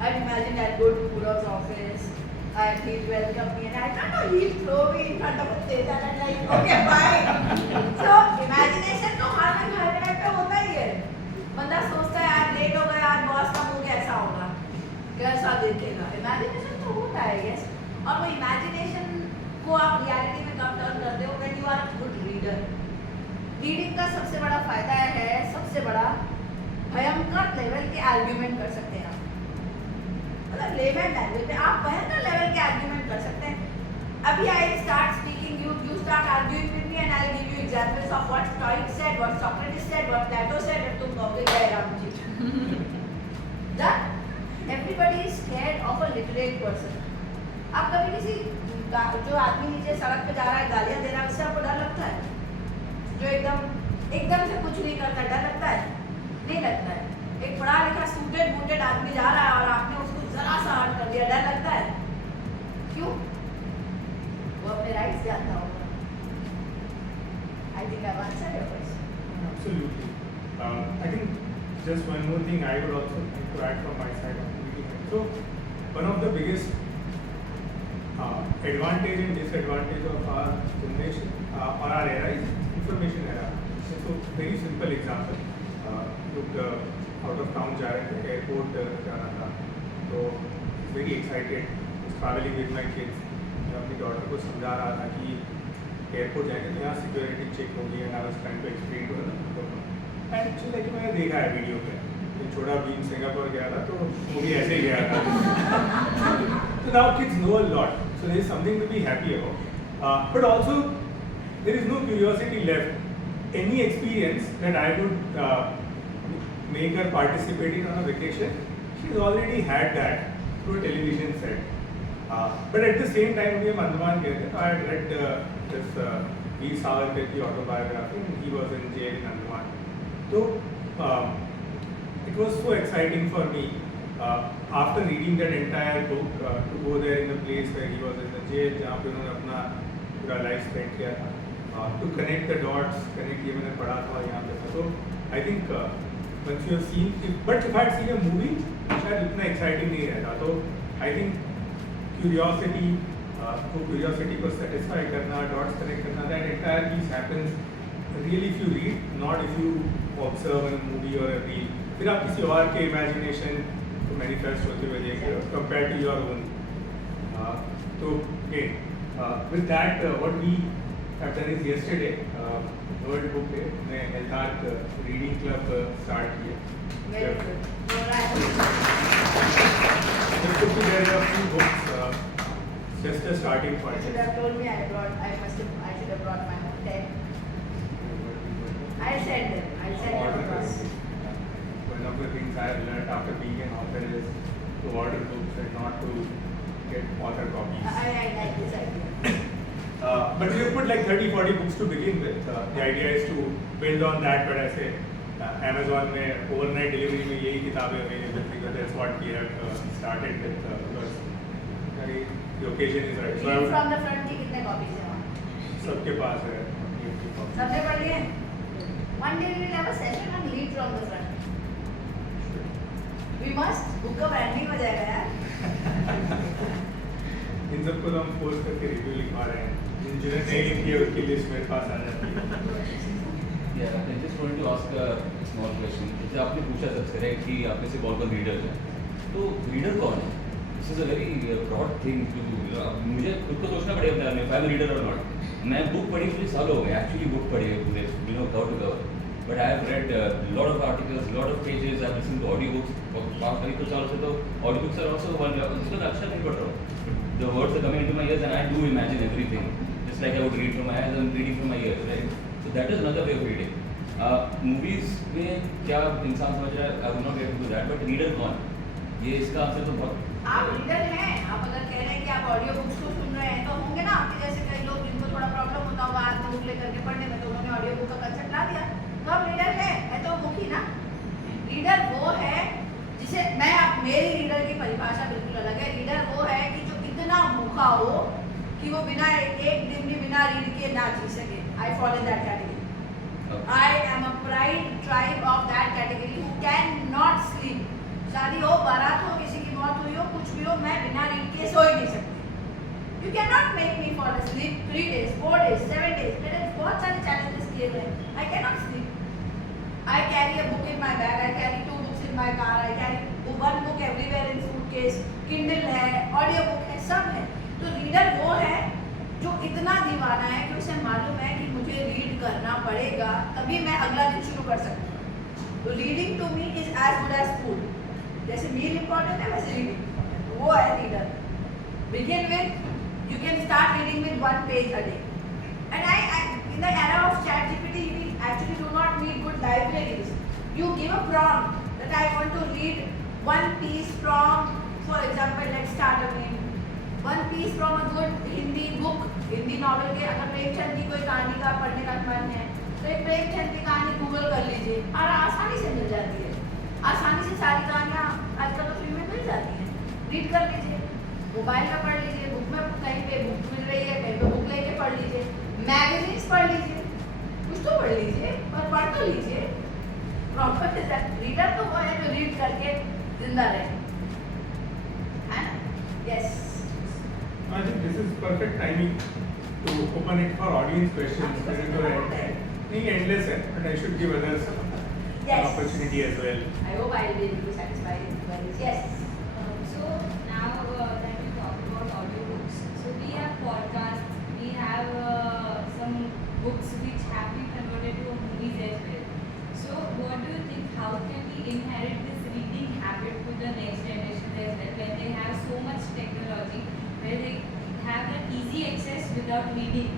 I had imagined I'd go to Purav's office and he'd welcome me, and I thought, no, he'll throw me in front of a stage, and I'm like, okay, fine. So imagination तो हर दिन highway पे होता ही है. बंदा सोचता है आज late हो गया, आज बॉस का मुंह कैसा होगा, कैसा देखेगा. इमेजिनेशन तो होता है, yes. और वो इमेजिनेशन को आप रियलिटी में कब टर्न करते हो when you are a good reader. Reading का सबसे बड़ा फायदा है, सबसे बड़ा भयंकर लेवल के आर्ग्यूमेंट कर सकते हैं आप. मतलब लेवल लैंग्वेज में आप भयंकर लेवल के आर्ग्यूमेंट कर सकते हैं. अभी I start speaking, you start arguing with me and I'll give you examples of what Stoic said, what Socrates said, what Plato said, and तुम कहोगे जय Ram ji. Done. Everybody is scared of a literate person. आप कभी किसी जो आदमी नीचे सड़क पे जा रहा है गालियां दे रहा है उससे आपको डर लगता है? जो एकदम से कुछ नहीं करता, डर लगता है? नहीं लगता है. एक पढ़ा लिखा सूटेड बूटेड आदमी जा रहा है और आपने उसको जरा सा हर्ट कर दिया, डर लगता है? क्यों? वो अपने राइट्स जानता होगा. I think I've answered your question. Absolutely. I think just one more thing I would also like to add from my side on reading. So, one of the biggest advantage and disadvantage of our generation or our era is information era. So, very simple example. Look, out of town जा रहे थे, airport जाना था, तो very excited, was traveling with my kids. मैं अपनी daughter को समझा रहा था कि एयरपोर्ट जाएंगे तो यहाँ सिक्योरिटी चेक होगी, and I was trying to explain to her and actually like मैंने देखा है वीडियो पे, ये छोटा भीम सिंगापुर गया था तो वो भी ऐसे ही गया था. So now kids know a lot, so there is something to be happy about, but also there is no curiosity left. Any experience that I would make her participate in on a vacation, she's already had that through a television set. But at the same time, we have Andaman गए थे, I had read this Veer Savarkar की autobiography, and he was in jail in Andaman. So it was so exciting for me after reading that entire book to go there in the place where he was in the jail, जहाँ पे उन्होंने अपना पूरा life spend किया था, to connect the dots, connect ये मैंने पढ़ा था यहाँ पे था. So I think once you have seen, but if I had seen a movie, शायद उतना exciting नहीं रहता. तो I think curiosity को satisfy करना, dots connect करना, that entire piece happens really if you read, not if you observe in a movie or a reel. फिर आप किसी और के imagination को manifest होते हुए देख रहे हो compared to your own. So again, with that, what we have done is yesterday, World Book Day, हमने Health Reading Club start किया. Very good. Alright. We put together a few books, just a starting You point. should have told me I should have brought my own pen. I'll send them Order across. books. One of the things I have learned after being an author is to order books and not to get author copies. I like this idea. But we put like 30-40 books to begin with. The idea is to build on that, but I say Amazon में overnight delivery में यही किताबें available because that's what we have started with because the occasion is right. So I Read would, from the front की कितने copies हैं वहाँ? सबके पास है. सबने पढ़ लिए? One day we will have a session on read from the front. We must. Book का branding हो जाएगा यार. इन सबको तो हम पोस्ट करके रिव्यू लिखवा रहे हैं. जिन्होंने नहीं लिखी है उनकी लिस्ट मेरे पास आ जाती है. Yeah, I just wanted to ask a small question. जैसे आपने पूछा सबसे राइट कि आप में से कौन कौन रीडर है, तो रीडर कौन है? This is a very broad thing to do. मुझे खुद को सोचना पड़ेगा अपने आप में, if I'm a reader or not. मैं बुक पढ़ी मुझे साल हो गए, actually बुक पढ़ी है पूरे, cover to cover. But I have read a lot of articles, lot of pages. I've listened to audiobooks. Last करीब 2 सालों से तो audiobooks are also one. उसको तो अक्षर नहीं पढ़ रहा हूँ. The words are coming into my ears and I do imagine everything. Just like I would read from my eyes, I'm reading from my ears, right? So that is another way of reading. Movies में क्या इंसान समझ रहा है, I will not get into that. But reader कौन? ये इसका answer तो बहुत. आप रीडर हैं. आप अगर कह रहे हैं कि आप ऑडियो बुक्स को सुन रहे हैं तो होंगे ना आपके जैसे कई लोग जिनको थोड़ा प्रॉब्लम होता होगा हाथ में बुक लेकर के पढ़ने में, तो उन्होंने ऑडियो बुक का कंसेप्ट ला दिया. तो आप रीडर है तो बुक ही ना. रीडर वो है जिसे मेरी रीडर की परिभाषा बिल्कुल अलग है. रीडर वो है कि जो इतना भूखा हो कि वो बिना एक दिन भी बिना रीड के ना जी सके. I fall in that category. I am a pride tribe of that category who cannot sleep. शादी हो, बारात हो, किसी की मौत हुई हो, कुछ भी हो, मैं बिना रीड के सो ही नहीं सकती. You cannot make me fall asleep 3 days, 4 days, 7 days. मैंने बहुत सारे challenges किए हुए हैं. I cannot sleep. I carry a book in my bag. I carry 2 books in my car. I carry 1 book everywhere in suitcase. Kindle है, audio book है, सब है. तो रीडर वो है जो इतना दीवाना है कि उसे मालूम है कि मुझे रीड करना पड़ेगा तभी मैं अगला दिन शुरू कर सकती हूँ. तो reading to me is as good as food. जैसे मील इम्पॉर्टेंट है वैसे रीडिंग वो है reader. Begin with you can start reading with 1 page a day. And I in the era of ChatGPT we actually do not need good libraries. You give a prompt that I want to read 1 piece from, for example, let's start again. 1 piece from a good Hindi book. Hindi novel के अगर प्रेमचंद की कोई कहानी का पढ़ने का मन है तो एक प्रेमचंद की कहानी गूगल कर लीजिए और आसानी से मिल जाती है. आसानी से सारी कहानियाँ आजकल तो फ्री में मिल जाती हैं. रीड कर लीजिए, मोबाइल में पढ़ लीजिए, बुक में कहीं पे बुक मिल रही है, कहीं पे बुक लेके पढ़ लीजिए, मैगजीन्स पढ़ लीजिए, कुछ तो पढ़ लीजिए पर पढ़ तो लीजिए. प्रॉपर रीडर तो वो है जो रीड करके जिंदा रहे, है ना? Yes. I think this is perfect timing to open it for audience questions. नहीं endless है, but I should give others an Yes. opportunity as well. I hope I will be able to satisfy inquiries. Yes. So now that we talk about audiobooks, so we have podcasts, we have some books which have been converted to movies as well. So what do you think? How can we inherit this reading habit to the next generation as well when they have so much technology, where they have that easy access without reading,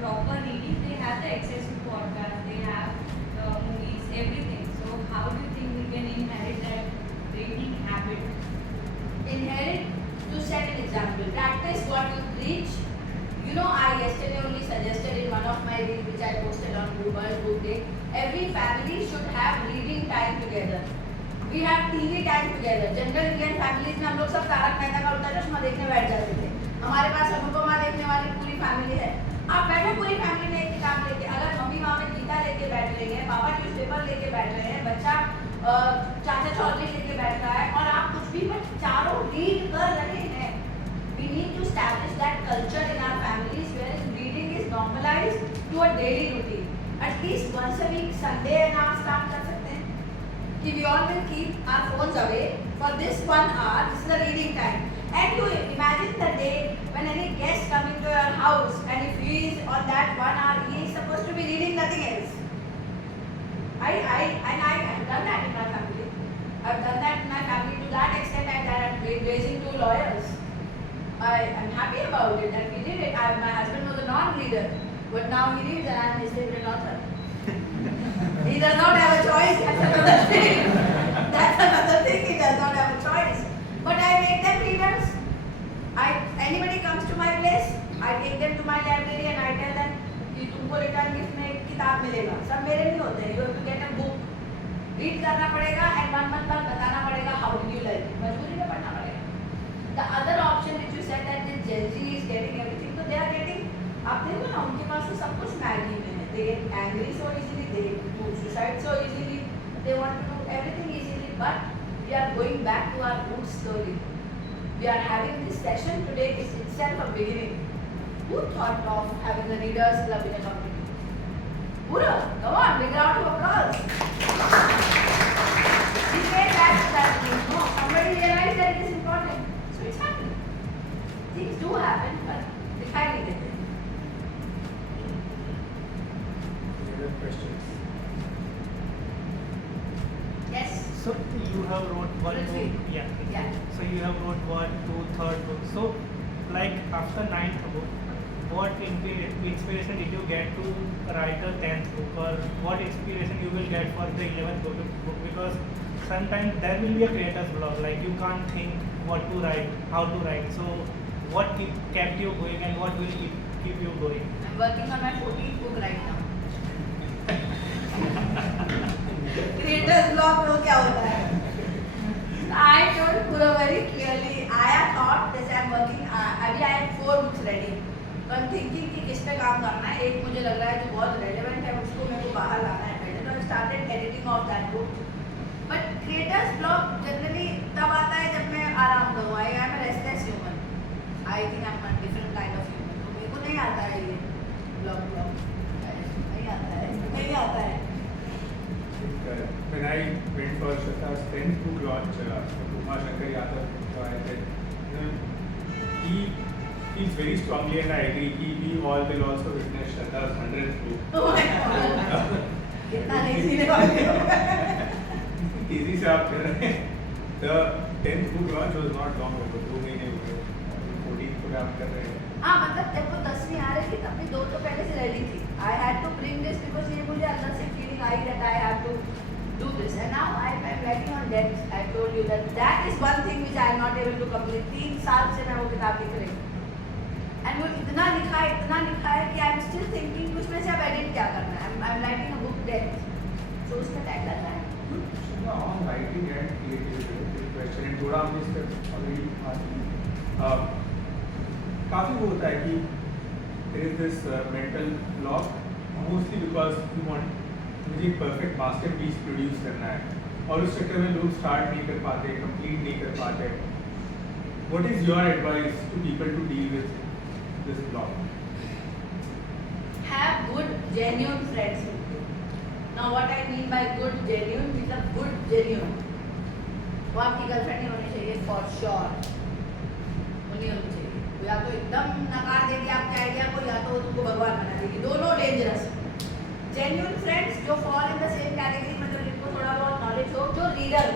proper reading? They have the access to podcasts, they have movies, everything. So how do you think we can inherit that reading habit? Inherit to set an example. Practice what you preach. You know, I yesterday only suggested in one of my reels which I posted on World Book Day, every family should have reading time together. We have TV time together. General Indian families में हम लोग सब तारक मेहता का उल्टा चश्मा देखने बैठ जाते थे. हमारे पास अनुपमा देखने वाली पूरी फैमिली है. आप बैठो पूरी फैमिली में एक किताब लेके. अगर मम्मी वहाँ पे गीता लेके बैठ रही है, पापा न्यूज़पेपर लेके बैठ रहे हैं, बच्चा चाचा चौधरी लेके बैठ रहा है और आप कुछ भी बट चारों रीड कर रहे हैं. We need to establish that culture in our families where reading is normalized to a daily routine. At least once a week, Sunday and आप start कर सकते हैं. कि we all will keep our phones away for this 1 hour. This is the reading time. And you imagine the day when any guest coming to your house and if he is on that 1 hour, he is supposed to be reading nothing else. I have done that in my family. I've done that in my family to that extent that I'm raising 2 lawyers. I'm happy about it that we did it. My husband was a non-reader, but now he reads and I'm his favorite author. He does not have a choice. That's another thing. That's another thing. He does not have a choice. But I make them readers. Anybody comes to my place, I take them to my library and I तुमको return gift में एक किताब मिलेगा, सब मेरे नहीं होते, you have to get a book, read करना पड़ेगा एंड 1 मंथ बाद बताना पड़ेगा how did you like it, मजबूरी में पढ़ना पड़ेगा. The other option which you said that this Gen Z is getting everything, तो दे आर गेटिंग, आप देखो ना उनके पास तो सब कुछ मैगी में है, they get angry so easily, they do suicide so easily, they want to do everything easily, but we are going back to our roots slowly. We are having this session today is itself a beginning. Who thought of having a readers club in a company? Pura, come on, big round of applause. We came back to that room. No, somebody realized that it is important. So it's happening. Things do happen, but दिखाई नहीं देते. Any other questions? Yes. So you have wrote one Let's book. see. Yeah. Yeah. So you have wrote 1, 2, 3rd book. So like after 9th book, what inspiration did you get to write a 10th book, or what inspiration you will get for the 11th book? Because sometimes there will be a creator's block, like you can't think what to write, how to write. So what kept you going and what will keep you going? I'm working on my 14th book right now. Creator's block तो क्या होता है? I told Pura very clearly. I had thought जैसे I'm working. अभी I have 4 books ready. तो I'm thinking कि किस पे काम करना है. एक मुझे लग रहा है जो बहुत relevant है, उसको मेरे को बाहर लाना है पहले. तो I started editing of that book. But creator's block generally तब आता है जब मैं आराम करूँ. I am a restless human. I think I'm a different kind of human. तो मेरे को नहीं आता है ये block. नहीं आता है. When I went for Shraddha's 10th book launch, Kumar Shankar Yadav, so I said, he feels very strongly, and I agree, we all will also witness Shraddha's 100th book. Oh my God. कितना नहीं सीने वाले हो. तेजी से आप कर रहे हैं. The 10th book launch was not long ago, 2 महीने हो गए. 14th को आप कर रहे हैं. हाँ मतलब जब वो 10वीं आ रही थी तब भी 2 तो पहले से रेडी थी. I had to bring this because ये मुझे अंदर से feeling I that I have to do this, and now I am writing on death. I told you that is one thing which I am not able to complete. 3 साल से मैं वो किताब लिख रही हूँ, and वो इतना लिखा है कि I am still thinking कि उसमें से अब edit क्या करना है. I am writing a book death, so उसमें tag करना है. On writing and creativity, the question and थोड़ा हमने इस पर already बात की. काफी वो होता है कि there is this mental block, mostly because you want मुझे एक परफेक्ट मास्टरपीस प्रोड्यूस करना है, और उस चक्कर में लोग स्टार्ट नहीं कर पाते, कंप्लीट नहीं कर पाते. What is your advice to people to deal with this block? Have good genuine friends with you. Now what I mean by good genuine means a good genuine. वो आपकी गर्लफ्रेंड नहीं होनी चाहिए for sure. वो नहीं होनी चाहिए. वो या तो एकदम नकार देगी आपके आइडिया को, या तो वो तुमको भगवान बना देगी. दोनों डेंजरस. जेन्युइन फ्रेंड्स जो fall in the same category, मतलब जिनको थोड़ा बहुत नॉलेज हो, जो रीडर,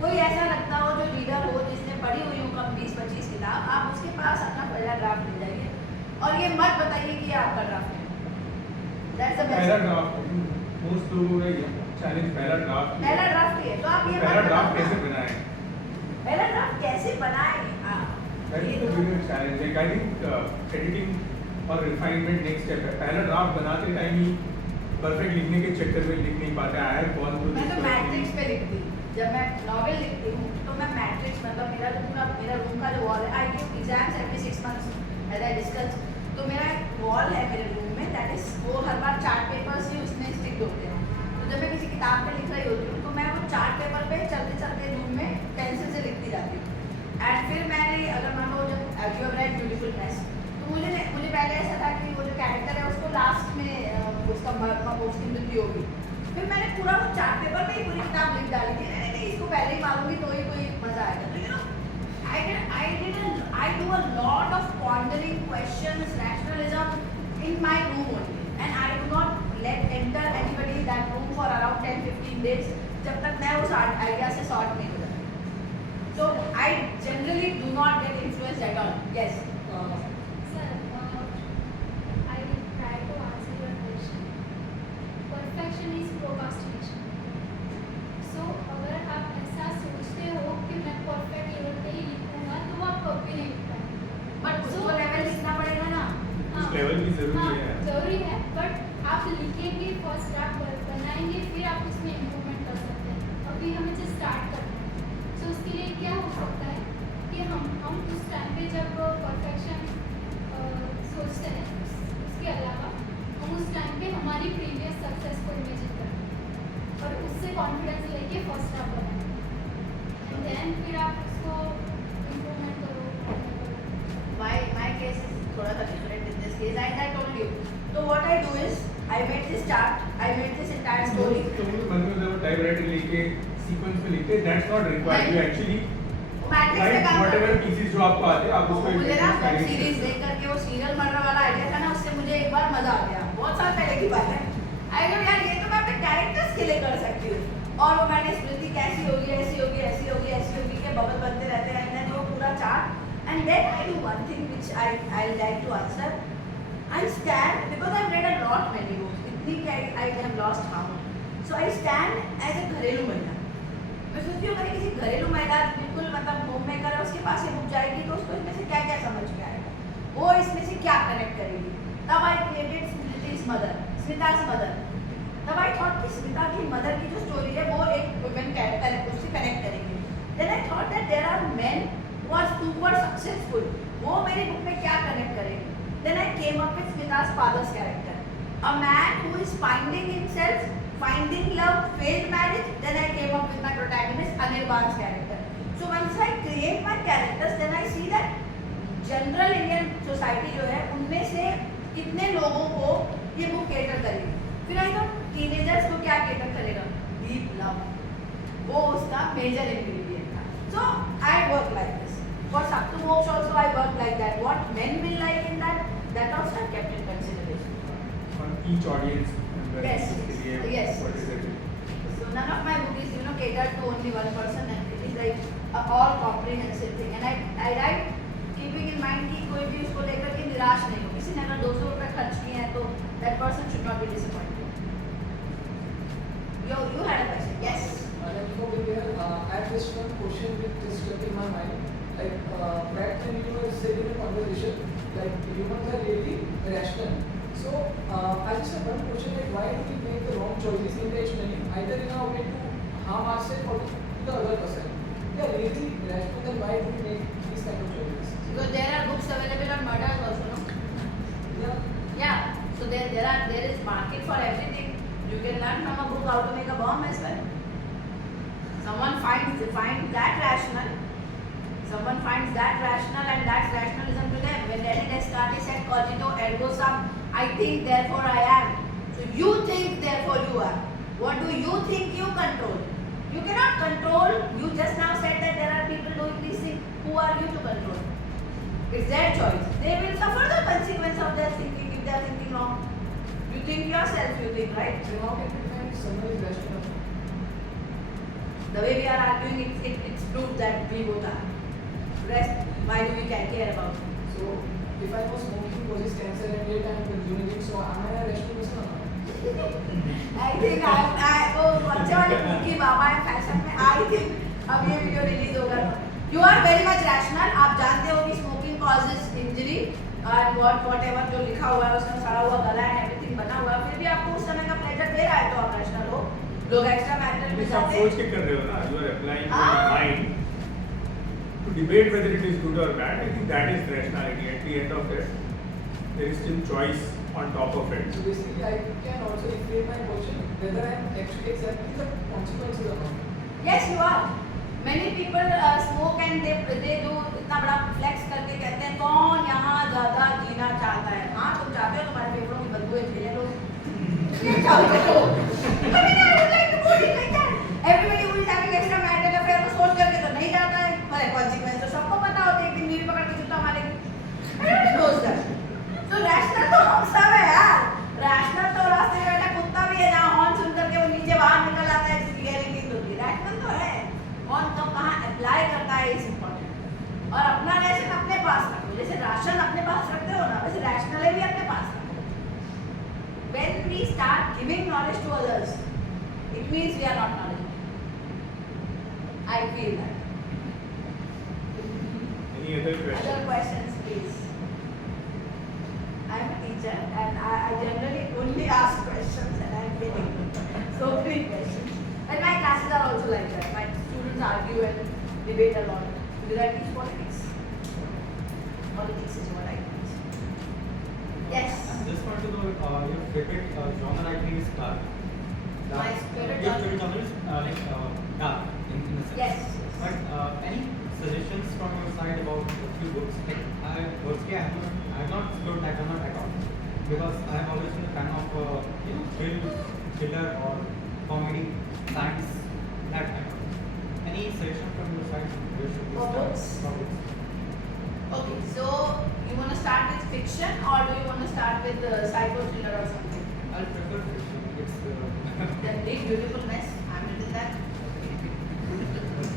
कोई ऐसा लगता हो जो रीडर हो, जिसने पढ़ी हुई हो कम 20-25 किताब, आप उसके पास अपना पहला ड्राफ्ट ले जाइए और ये मत बताइए कि ये आपका ड्राफ्ट है. दैट्स द पहला बेस्ट. ड्राफ्ट मोस्ट लोगों का ये चैलेंज पहला ड्राफ्ट ही है. तो आप ये पहला मत ड्राफ्ट बताओ. कैसे बनाएं? पहला ड्राफ्ट कैसे बनाएं? हाँ, दैट ये इज द तो biggest challenge. Like I think editing और रिफाइनमेंट नेक्स्ट स्टेप है. पहला ड्राफ्ट बनाते टाइम ही परफेक्ट लिखने के चक्कर में लिख नहीं पाते. आई हैव गॉन थ्रू मैं तो मैट्रिक्स पे लिखती हूँ. जब मैं नॉवेल लिखती हूँ तो मैं मैट्रिक्स, मतलब मेरा जो पूरा मेरा रूम का जो वॉल है, I give exams every 6 months as I discuss. तो मेरा एक वॉल है मेरे रूम में, दैट इज वो हर बार चार्ट पेपर्स ही उसमें स्टिक होते हैं. तो जब मैं किसी किताब पे लिख रही होती हूँ तो मैं वो चार्ट पेपर पे चलते चलते रूम में पेंसिल से लिखती जाती हूँ. एंड फिर मैंने अगर मान लो जब यू हैव रेड ब्यूटीफुलनेस, तो मुझे पहले ऐसा था कि वो जो कैरेक्टर है उसको लास्ट में उसका उसकी मृत्यु होगी. फिर मैंने पूरा वो चार्ट पेपर पे ही पूरी किताब लिख डाली थी. नहीं इसको पहले ही मालूंगी तो ही कोई मजा आएगा. तो you know I do a lot of pondering, questions, rationalism in my room only, and I do not let enter anybody in that room for around 10-15 days जब तक मैं उस आइडिया से सॉर्ट नहीं हो जाती. So I generally do not get influenced at all. Yes. Sir, I will try to answer your question. Perfection is procrastination. So अगर आप ऐसा सोचते हो कि मैं परफेक्ट लेवल पे ही लिखूंगा तो वो आप कभी नहीं लिख पाएंगे. But उसको लेवल लिखना पड़ेगा ना. हाँ, लेवल भी जरूरी हाँ, है। जरूरी है, बट आप लिखेंगे, फर्स्ट ड्राफ्ट बनाएंगे, फिर आप उसमें इम्प्रूवमेंट कर सकते हैं। अभी हमें जस्ट स्टार्ट करना है, तो उसके लिए क्या हो सकता है कि हम उस टाइम पे जब परफेक्शन सोचते हैं, उसके अलावा हम उस टाइम पे हमारी प्रीवियस सक्सेस को इमेजिन करते हैं और उससे कॉन्फिडेंस लेके फर्स्ट ड्राफ्ट बनाएं, एंड देन फिर आप उसको इम्प्रूवमेंट करो। My case is थोड़ा सा different in this case. As I told you. So what I do is I made this chart. I made this entire story. तो मन में जब टाइपराइटर लेके सीक्वेंस में लिखते that's not required, you actually matrix में राइट काम whatever करते पीसेस जो आपको आते हैं आप उसको मुझे ना वेब edit सीरीज करते देख करके वो सीरियल मर्डर वाला आइडिया था ना, उससे मुझे एक बार मजा आ गया। बहुत साल पहले की बात है। आई गो यार ये तो मैं अपने कैरेक्टर्स के लिए कर सकती हूँ, और वो मैंने स्मृति कैसी होगी, ऐसी होगी, ऐसी होगी, ऐसी होगी के बबल बनते रहते हैं, एंड वो पूरा chart. And then I do one thing which I like to answer. I stand because I've read a lot many books. इतनी कि I have lost count. So I stand as a घरेलू महिला। मैं सोचती हूँ अगर किसी घरेलू महिला बिल्कुल मतलब होम मेकर है, उसके पास ये बुक जाएगी तो उसको इसमें से क्या क्या समझ में आएगा, वो इसमें से क्या कनेक्ट करेगी। तब I created Smriti's mother, Smita's mother. तब I thought कि स्मिता की मदर की जो स्टोरी है वो एक वुमेन कैरेक्टर है, उससे कनेक्ट करेंगे। Then I thought that there are men who are super successful. वो मेरी बुक में क्या कनेक्ट करेंगे? Then I came up with Smita's father's character, a man who is finding himself, finding love, failed marriage. Then I came up with my protagonist Anirban's character. So once I create my characters, then I see that general Indian society जो है उनमें से कितने लोगों को ये book cater करेगी। फिर आई थॉट टीनेजर्स को क्या केटर करेगा? डीप लव, वो उसका मेजर इंग्रेडिएंट था। So I work like this. For Saktu books also I work like that. What men will like in that also I kept in consideration. on each audience member Yes, specifically, yes. what is it? So none of my book is catered to only one person, and it is like a all comprehensive thing. And I write keeping in mind कि कोई भी उसको लेकर के निराश नहीं हो। किसी ने अगर 200 रुपए खर्च किए हैं तो that person should not be disappointed. You had a question? Yes. Before we begin, I have just one question which just stuck in my mind. Like back when you were saying in a conversation, like humans are really rational. So I just have one question: like why do we make the wrong choices intentionally, either in our way to harm ourselves or to the other person? We are really rational, then why do we make these kind of choices? Because there are books available on murders also, no? Yeah. Yeah. So there is market for everything. You can learn from a book how to make a bomb as well. Someone finds that rational. Someone finds that rational, and that's rationalism to them. When René Descartes said cogito ergo sum, I think therefore I am. So you think therefore you are. What do you think you control? You cannot control. You just now said that there are people doing these things. Who are you to control? It's their choice. They will suffer the consequence of their thinking if they are thinking wrong. You think yourself, you think, right? Then how can we find someone is rational? The way we are arguing, it's proof that we both are. Rest, why do we care about it? So if I was smoking causes cancer and yet I am consuming it, so am I a rational person or not? I think वो बच्चे वाले की बाबा है fashion में। I think अब ये video release होगा तो you are very much rational. आप जानते हो कि smoking causes injury and whatever जो लिखा हुआ है उसमें सड़ा हुआ गला है everything बना हुआ है, फिर भी आपको उस समय का pleasure दे रहा है तो आप rational हो। लोग extra marital में ये सब जाते सोच के कर रहे हो ना, you are applying your mind to debate whether it is good or bad. I think that is rationality. At the end of it, there is still choice on top of it. So basically, I can also reframe my question whether I am actually accepting the consequences or not. Yes, you are. Many people smoke and they do इतना बड़ा flex करके कहते हैं कौन यहाँ ज़्यादा जीना चाहता है? हाँ तुम चाहते हो तुम्हारे फेफड़ों की बदबू झेले लो। ये चाहते हो? I mean, I would like to put it like that. Everybody who is having extra marital affair को सोच करके तो नहीं जाता है। पर consequence तो सबको पता होता है कि बीवी पकड़ के जूता मारेगी। Everybody knows that. तो rational तो हम सब है यार। Rational तो रास्ते में बैठा कुत्ता भी है जहाँ हॉर्न सुन करके वो नीचे बाहर निकल आता है जिसकी गारंटी तो होती है। Rational तो है। कौन कब कहाँ अप्लाई करता है इज इम्पोर्टेंट। और अपना रैशन अपने पास रखो, जैसे राशन अपने पास रखते हो ना वैसे रैशनल भी अपने पास रखो। When we start giving knowledge to others, it means we are not knowledgeable. I feel that. Any other questions? Other questions, please. I am a teacher and I generally only ask questions and I'm getting so many questions. And my classes are also like that. My students argue and debate a lot. Because I teach politics. Politics is what I teach. Yes. I just want to know your favorite genre. I think is dark. My favorite Your genre- favorite genre is dark in a sense. Yes. But any suggestions from your side about a few books? Like personally, I have not explored that genre at all because I have always been a fan of thriller or comedy, science, that kind of. Any suggestion from your side? Where should we For start? books? For books. Okay, so you want to start with fiction or do you want to start with psycho thriller or something? I'll prefer fiction. It's The Big Beautiful Mess. I'm written that.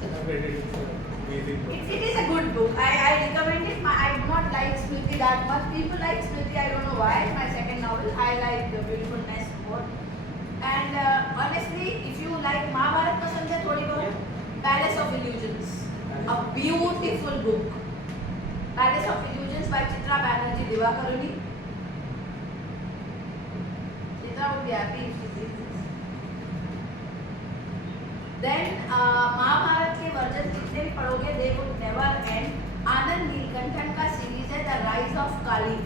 I've read it. It's an amazing book. It is a good book. I recommend it. I do not like Smriti that much. People like Smriti. I don't know why. My second novel. I like The Beautiful Mess more. And honestly, if you like Mahabharat pasand hai thodi bahut, Palace of Illusions. A beautiful book. Palace of Illusions by Chitra Banerjee Divakaruni. Chitra would be happy if she sees this. Then Mahabharat के version जितने भी पढ़ोगे they would never end. आनंद नीलकंठन का series है The Rise of Kali.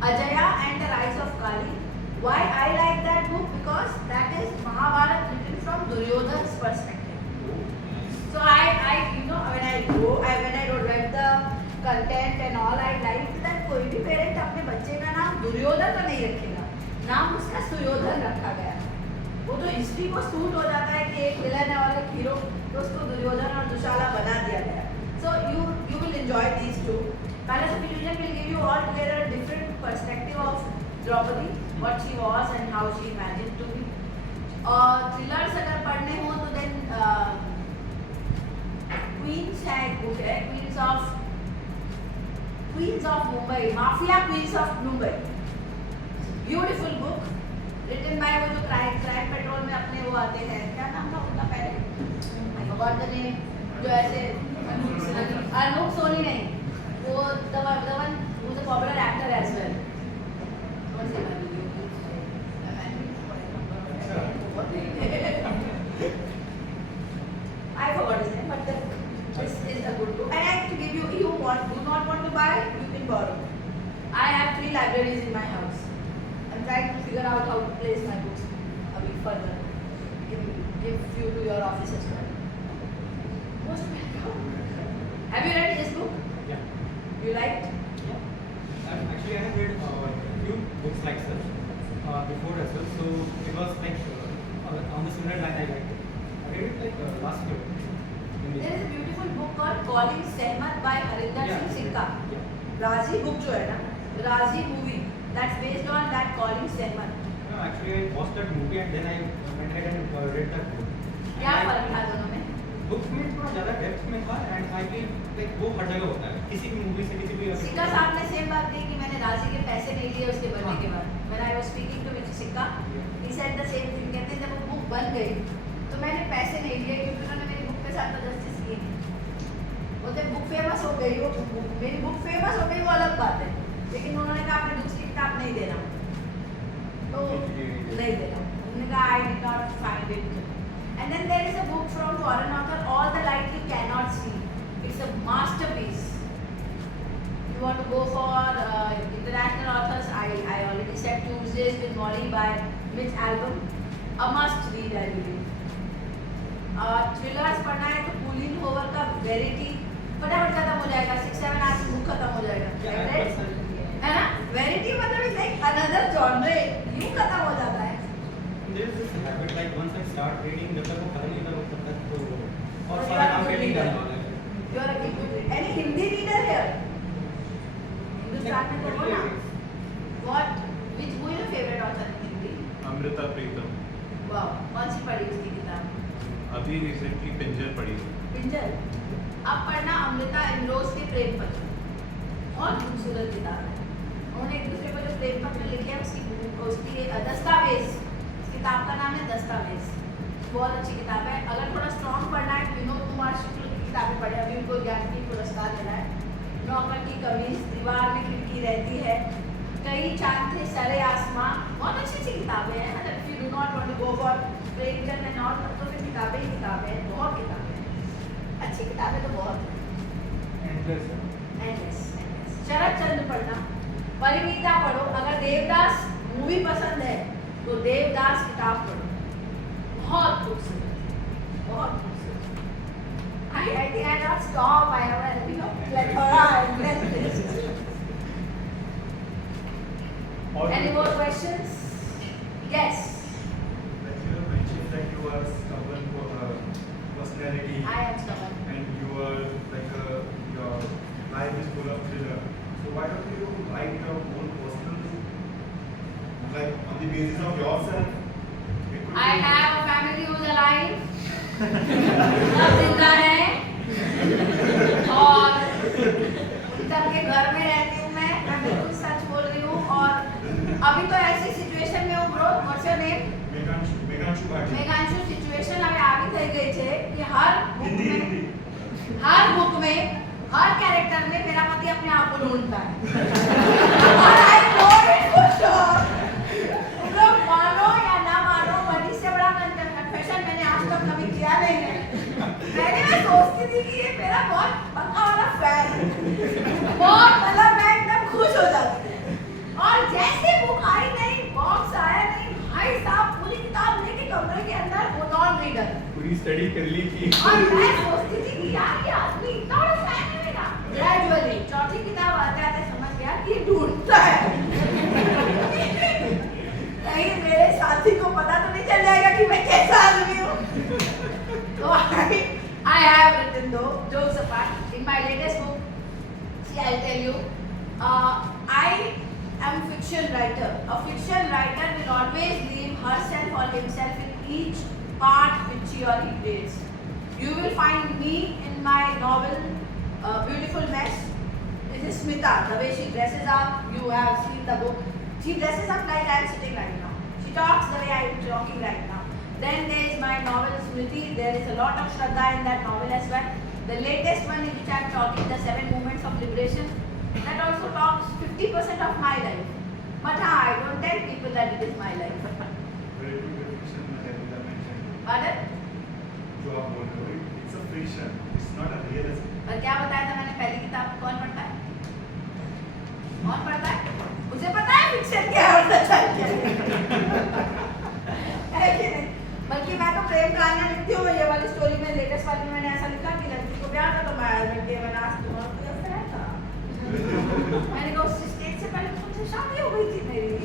Ajaya and The Rise of Kali. Why I like that book? Because that is Mahabharat written from Duryodhan's perspective. So when I read the content and all, I liked that कोई भी parent अपने बच्चे का नाम दुर्योधन तो नहीं रखेगा, नाम उसका सुयोधन रखा गया। वो तो हिस्ट्री को सूट हो जाता है कि एक विलन है और एक हीरो, तो उसको दुर्योधन और दुशाला बना दिया गया। So you will enjoy these two. Palace of Illusion will give you altogether a different perspective of Draupadi, what she was and how she imagined to be. और thrillers अगर पढ़ने हो तो then Queens है एक book है, Queens of Mumbai, Mafia Queens of Mumbai. Beautiful book, written by वो जो crime petrol में अपने वो आते हैं, क्या नाम था उनका पहले? I forgot the name. जो ऐसे अनूप सोनी नहीं, वो the one who's a popular actor as well. What's his name? I forgot his name, but this is a good book. And I can give you, do not want to buy, you can borrow. I have 3 libraries in my house. I'm trying to figure out how to place my books a bit further. Give few to your office as well. Most welcome. Have you read his book? Yeah. You liked? Actually, I have read few books like such before as well. So it was like on the similar line I liked it. I read it like last year. There is a beautiful book called Calling Sehmat by Harinder Singh Sikka. Yeah. Razi book जो है ना, Razi movie, that's based on that Calling Sehmat. No, actually, I watched that movie and then I went ahead and read that book. क्या फर्क था दोनों में? Book में थोड़ा ज़्यादा डेप्थ में था एंड आई फील लाइक वो हर जगह होता है किसी भी मूवी से किसी भी सिक्का साहब ने सेम बात कही कि मैंने राजी के पैसे नहीं लिए उसके बनने के बाद। When I was speaking to Mr. सिक्का, he said the same thing. कहते हैं जब वो बुक बन गई तो मैंने पैसे नहीं लिए क्योंकि उन्होंने मेरी बुक के साथ तो जस्टिस की नहीं। वो जब बुक फेमस हो गई, वो मेरी बुक फेमस हो गई वो अलग बात है, लेकिन उन्होंने कहा आपने दूसरी किताब नहीं देना, तो नहीं देना। उन्होंने कहा I did not find it. And then there is a book from foreign author, All the Light You Cannot See. It's a masterpiece. If you want to go for international authors, I already said Tuesdays with Molly by Mitch Albom. A must read, I believe. Thrillers पढ़ना है तो Pauline Hoover का Verity फटाफट खत्म हो जाएगा, 6-7 hours में book खत्म हो जाएगा, है ना? Verity मतलब is like another genre, यूं खत्म हो जाता है। There is this habit like once I start reading जब तक वो खत्म नहीं होता तब तक तो और You सारा are काम a good पेंडिंग reader. रहने वाला है। You are a good reader. Any Hindi reader here? Hindustan में तो हो ना? What? Who is your favorite author in Hindi? Amrita Pritam. Wow. कौन सी पढ़ी उसकी किताब? अभी रिसेंटली पिंजर पढ़ी। पिंजर। अब पढ़ना अमृता एंड्रोस के प्रेम पत्र। बहुत खूबसूरत किताब है। उन्होंने एक दूसरे को जो प्रेम पत्र लिखे हैं उसकी दस्तावेज। किताब का नाम है दस्तावेज। बहुत अच्छी किताब है। अगर थोड़ा स्ट्रॉन्ग पढ़ना है, विनोद कुमार शुक्ल की किताबें पढ़े, अभी उनको ज्ञानपीठ पुरस्कार मिला है। नौकर की कमीज, दीवार में खिड़की रहती है, कई चांद थे सरे आसमां, बहुत अच्छी अच्छी किताबें हैं. मतलब if you do not want to go for Premchand and all, तो फिर किताबें ही किताबें हैं, बहुत किताबें हैं. अच्छी किताबें तो बहुत हैं. Endless. शरद चंद्र पढ़ना, परिणीता पढ़ो. अगर देवदास मूवी पसंद है तो देवदास किताब पढ़ो, बहुत खूबसूरत, बहुत खूबसूरत. I think I not stop. I have like her. Any more questions? Yes. Like you mentioned that you are stubborn personality. I am stubborn. And you are like your life is full of thriller. So why don't you write your own personal, like on the basis of yourself? I have a family who's alive. सब जिंदा है और सबके घर में रहती हूँ मैं बिल्कुल सच बोल रही हूँ. और अभी तो ऐसी सिचुएशन में हूँ bro. What's your name? Meghanshu. Situation अभी आगे થઈ गई છે कि हर बुक में हर कैरेक्टर में मेरा पति अपने आप को ढूंढता है. और I know it for sure. तुम लोग मानो या ना मानो, बट इससे बड़ा कन्फेशन मैंने आज तक कभी किया नहीं है. मैं सोचती थी कि ये मेरा बहुत पक्का वाला फैन है, बहुत मतलब मैं एकदम खुश हो जाती थी. और जैसे बुक आई नहीं, बॉक्स आया नहीं, भाई साहब पूरी किताब लेके कमरे के अंदर वो नॉन रीडर पूरी स्टडी कर ली थी. और मैं सोचती थी कि यार ये आदमी इतना बड़ा फैन है मेरा. ग्रेजुअली चौथी किताब आते आते समझ गया कि ये ढूंढता है. कहीं मेरे साथी को पता तो नहीं चल जाएगा कि मैं कैसा आदमी हूँ. तो I have written though, jokes apart, in my latest book. See, I'll tell you, I am fiction writer. A fiction writer will always leave herself or himself in each part which she or he creates. You will find me in my novel, Beautiful Mess. This is Smita, the way she dresses up. You have seen the book. She dresses up like I am sitting right now. She talks the way I am talking right now. Then there is my novel Smriti. There is a lot of Shraddha in that novel as well. The latest one in which I am talking, the 7 Movements of Liberation, that also talks 50% of my life. But I don't tell people that it is my life. Pardon? जो आप बोल रहे हो, it's a fiction. It's not a realism. और क्या बताया था मैंने पहली किताब कौन पढ़ता है? कौन पढ़ता है? मुझे पता है फिक्शन क्या है और सच्चाई क्या है कि नहीं? बल्कि मैं तो प्रेम कहानियाँ लिखती हूँ. ये वाली स्टोरी में लेटेस्ट वाली में मैंने ऐसा लिखा कि लड़की को प्यार था तो मैं नाच दूँगा तो ऐसा है था. मैंने कहा उस स्टेज से पहले मुझसे शादी हो गई थी मेरी.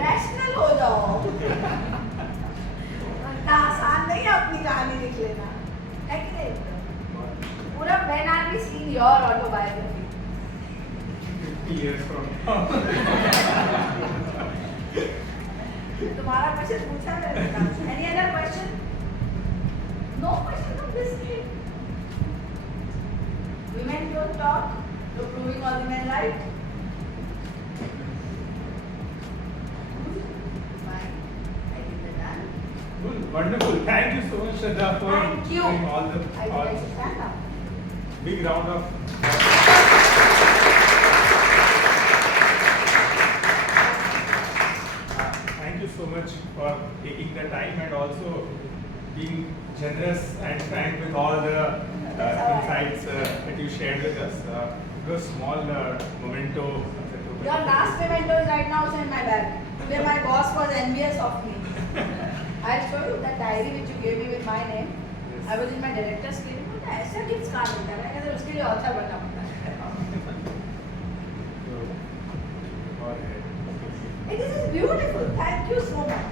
रैशनल हो जाओ. आसान नहीं है अपनी कहानी लिख लेना, है कि नहीं? पूरा when are we seeing your autobiography? 50 years from now. तुम्हारा क्वेश्चन पूछा मैंने. Any other question? No question from this kid. Women don't talk. You're proving all the men right. Fine. I think we're done. Cool, wonderful. Thank you so much, Shraddha, for Thank you. doing all the I think I should stand up. big round of. Thank you so much for taking the time and also being generous and frank with all the insights that you shared with us. It was small memento. Your last memento is right now also in my bag. Today my boss was envious of me. I'll show you that diary which you gave me with my name. I was in my director's clinic. ऐसा tips कहाँ मिलता है? मैं कहता उसके लिए अच्छा बनना पड़ता है. This is beautiful. Thank you so much.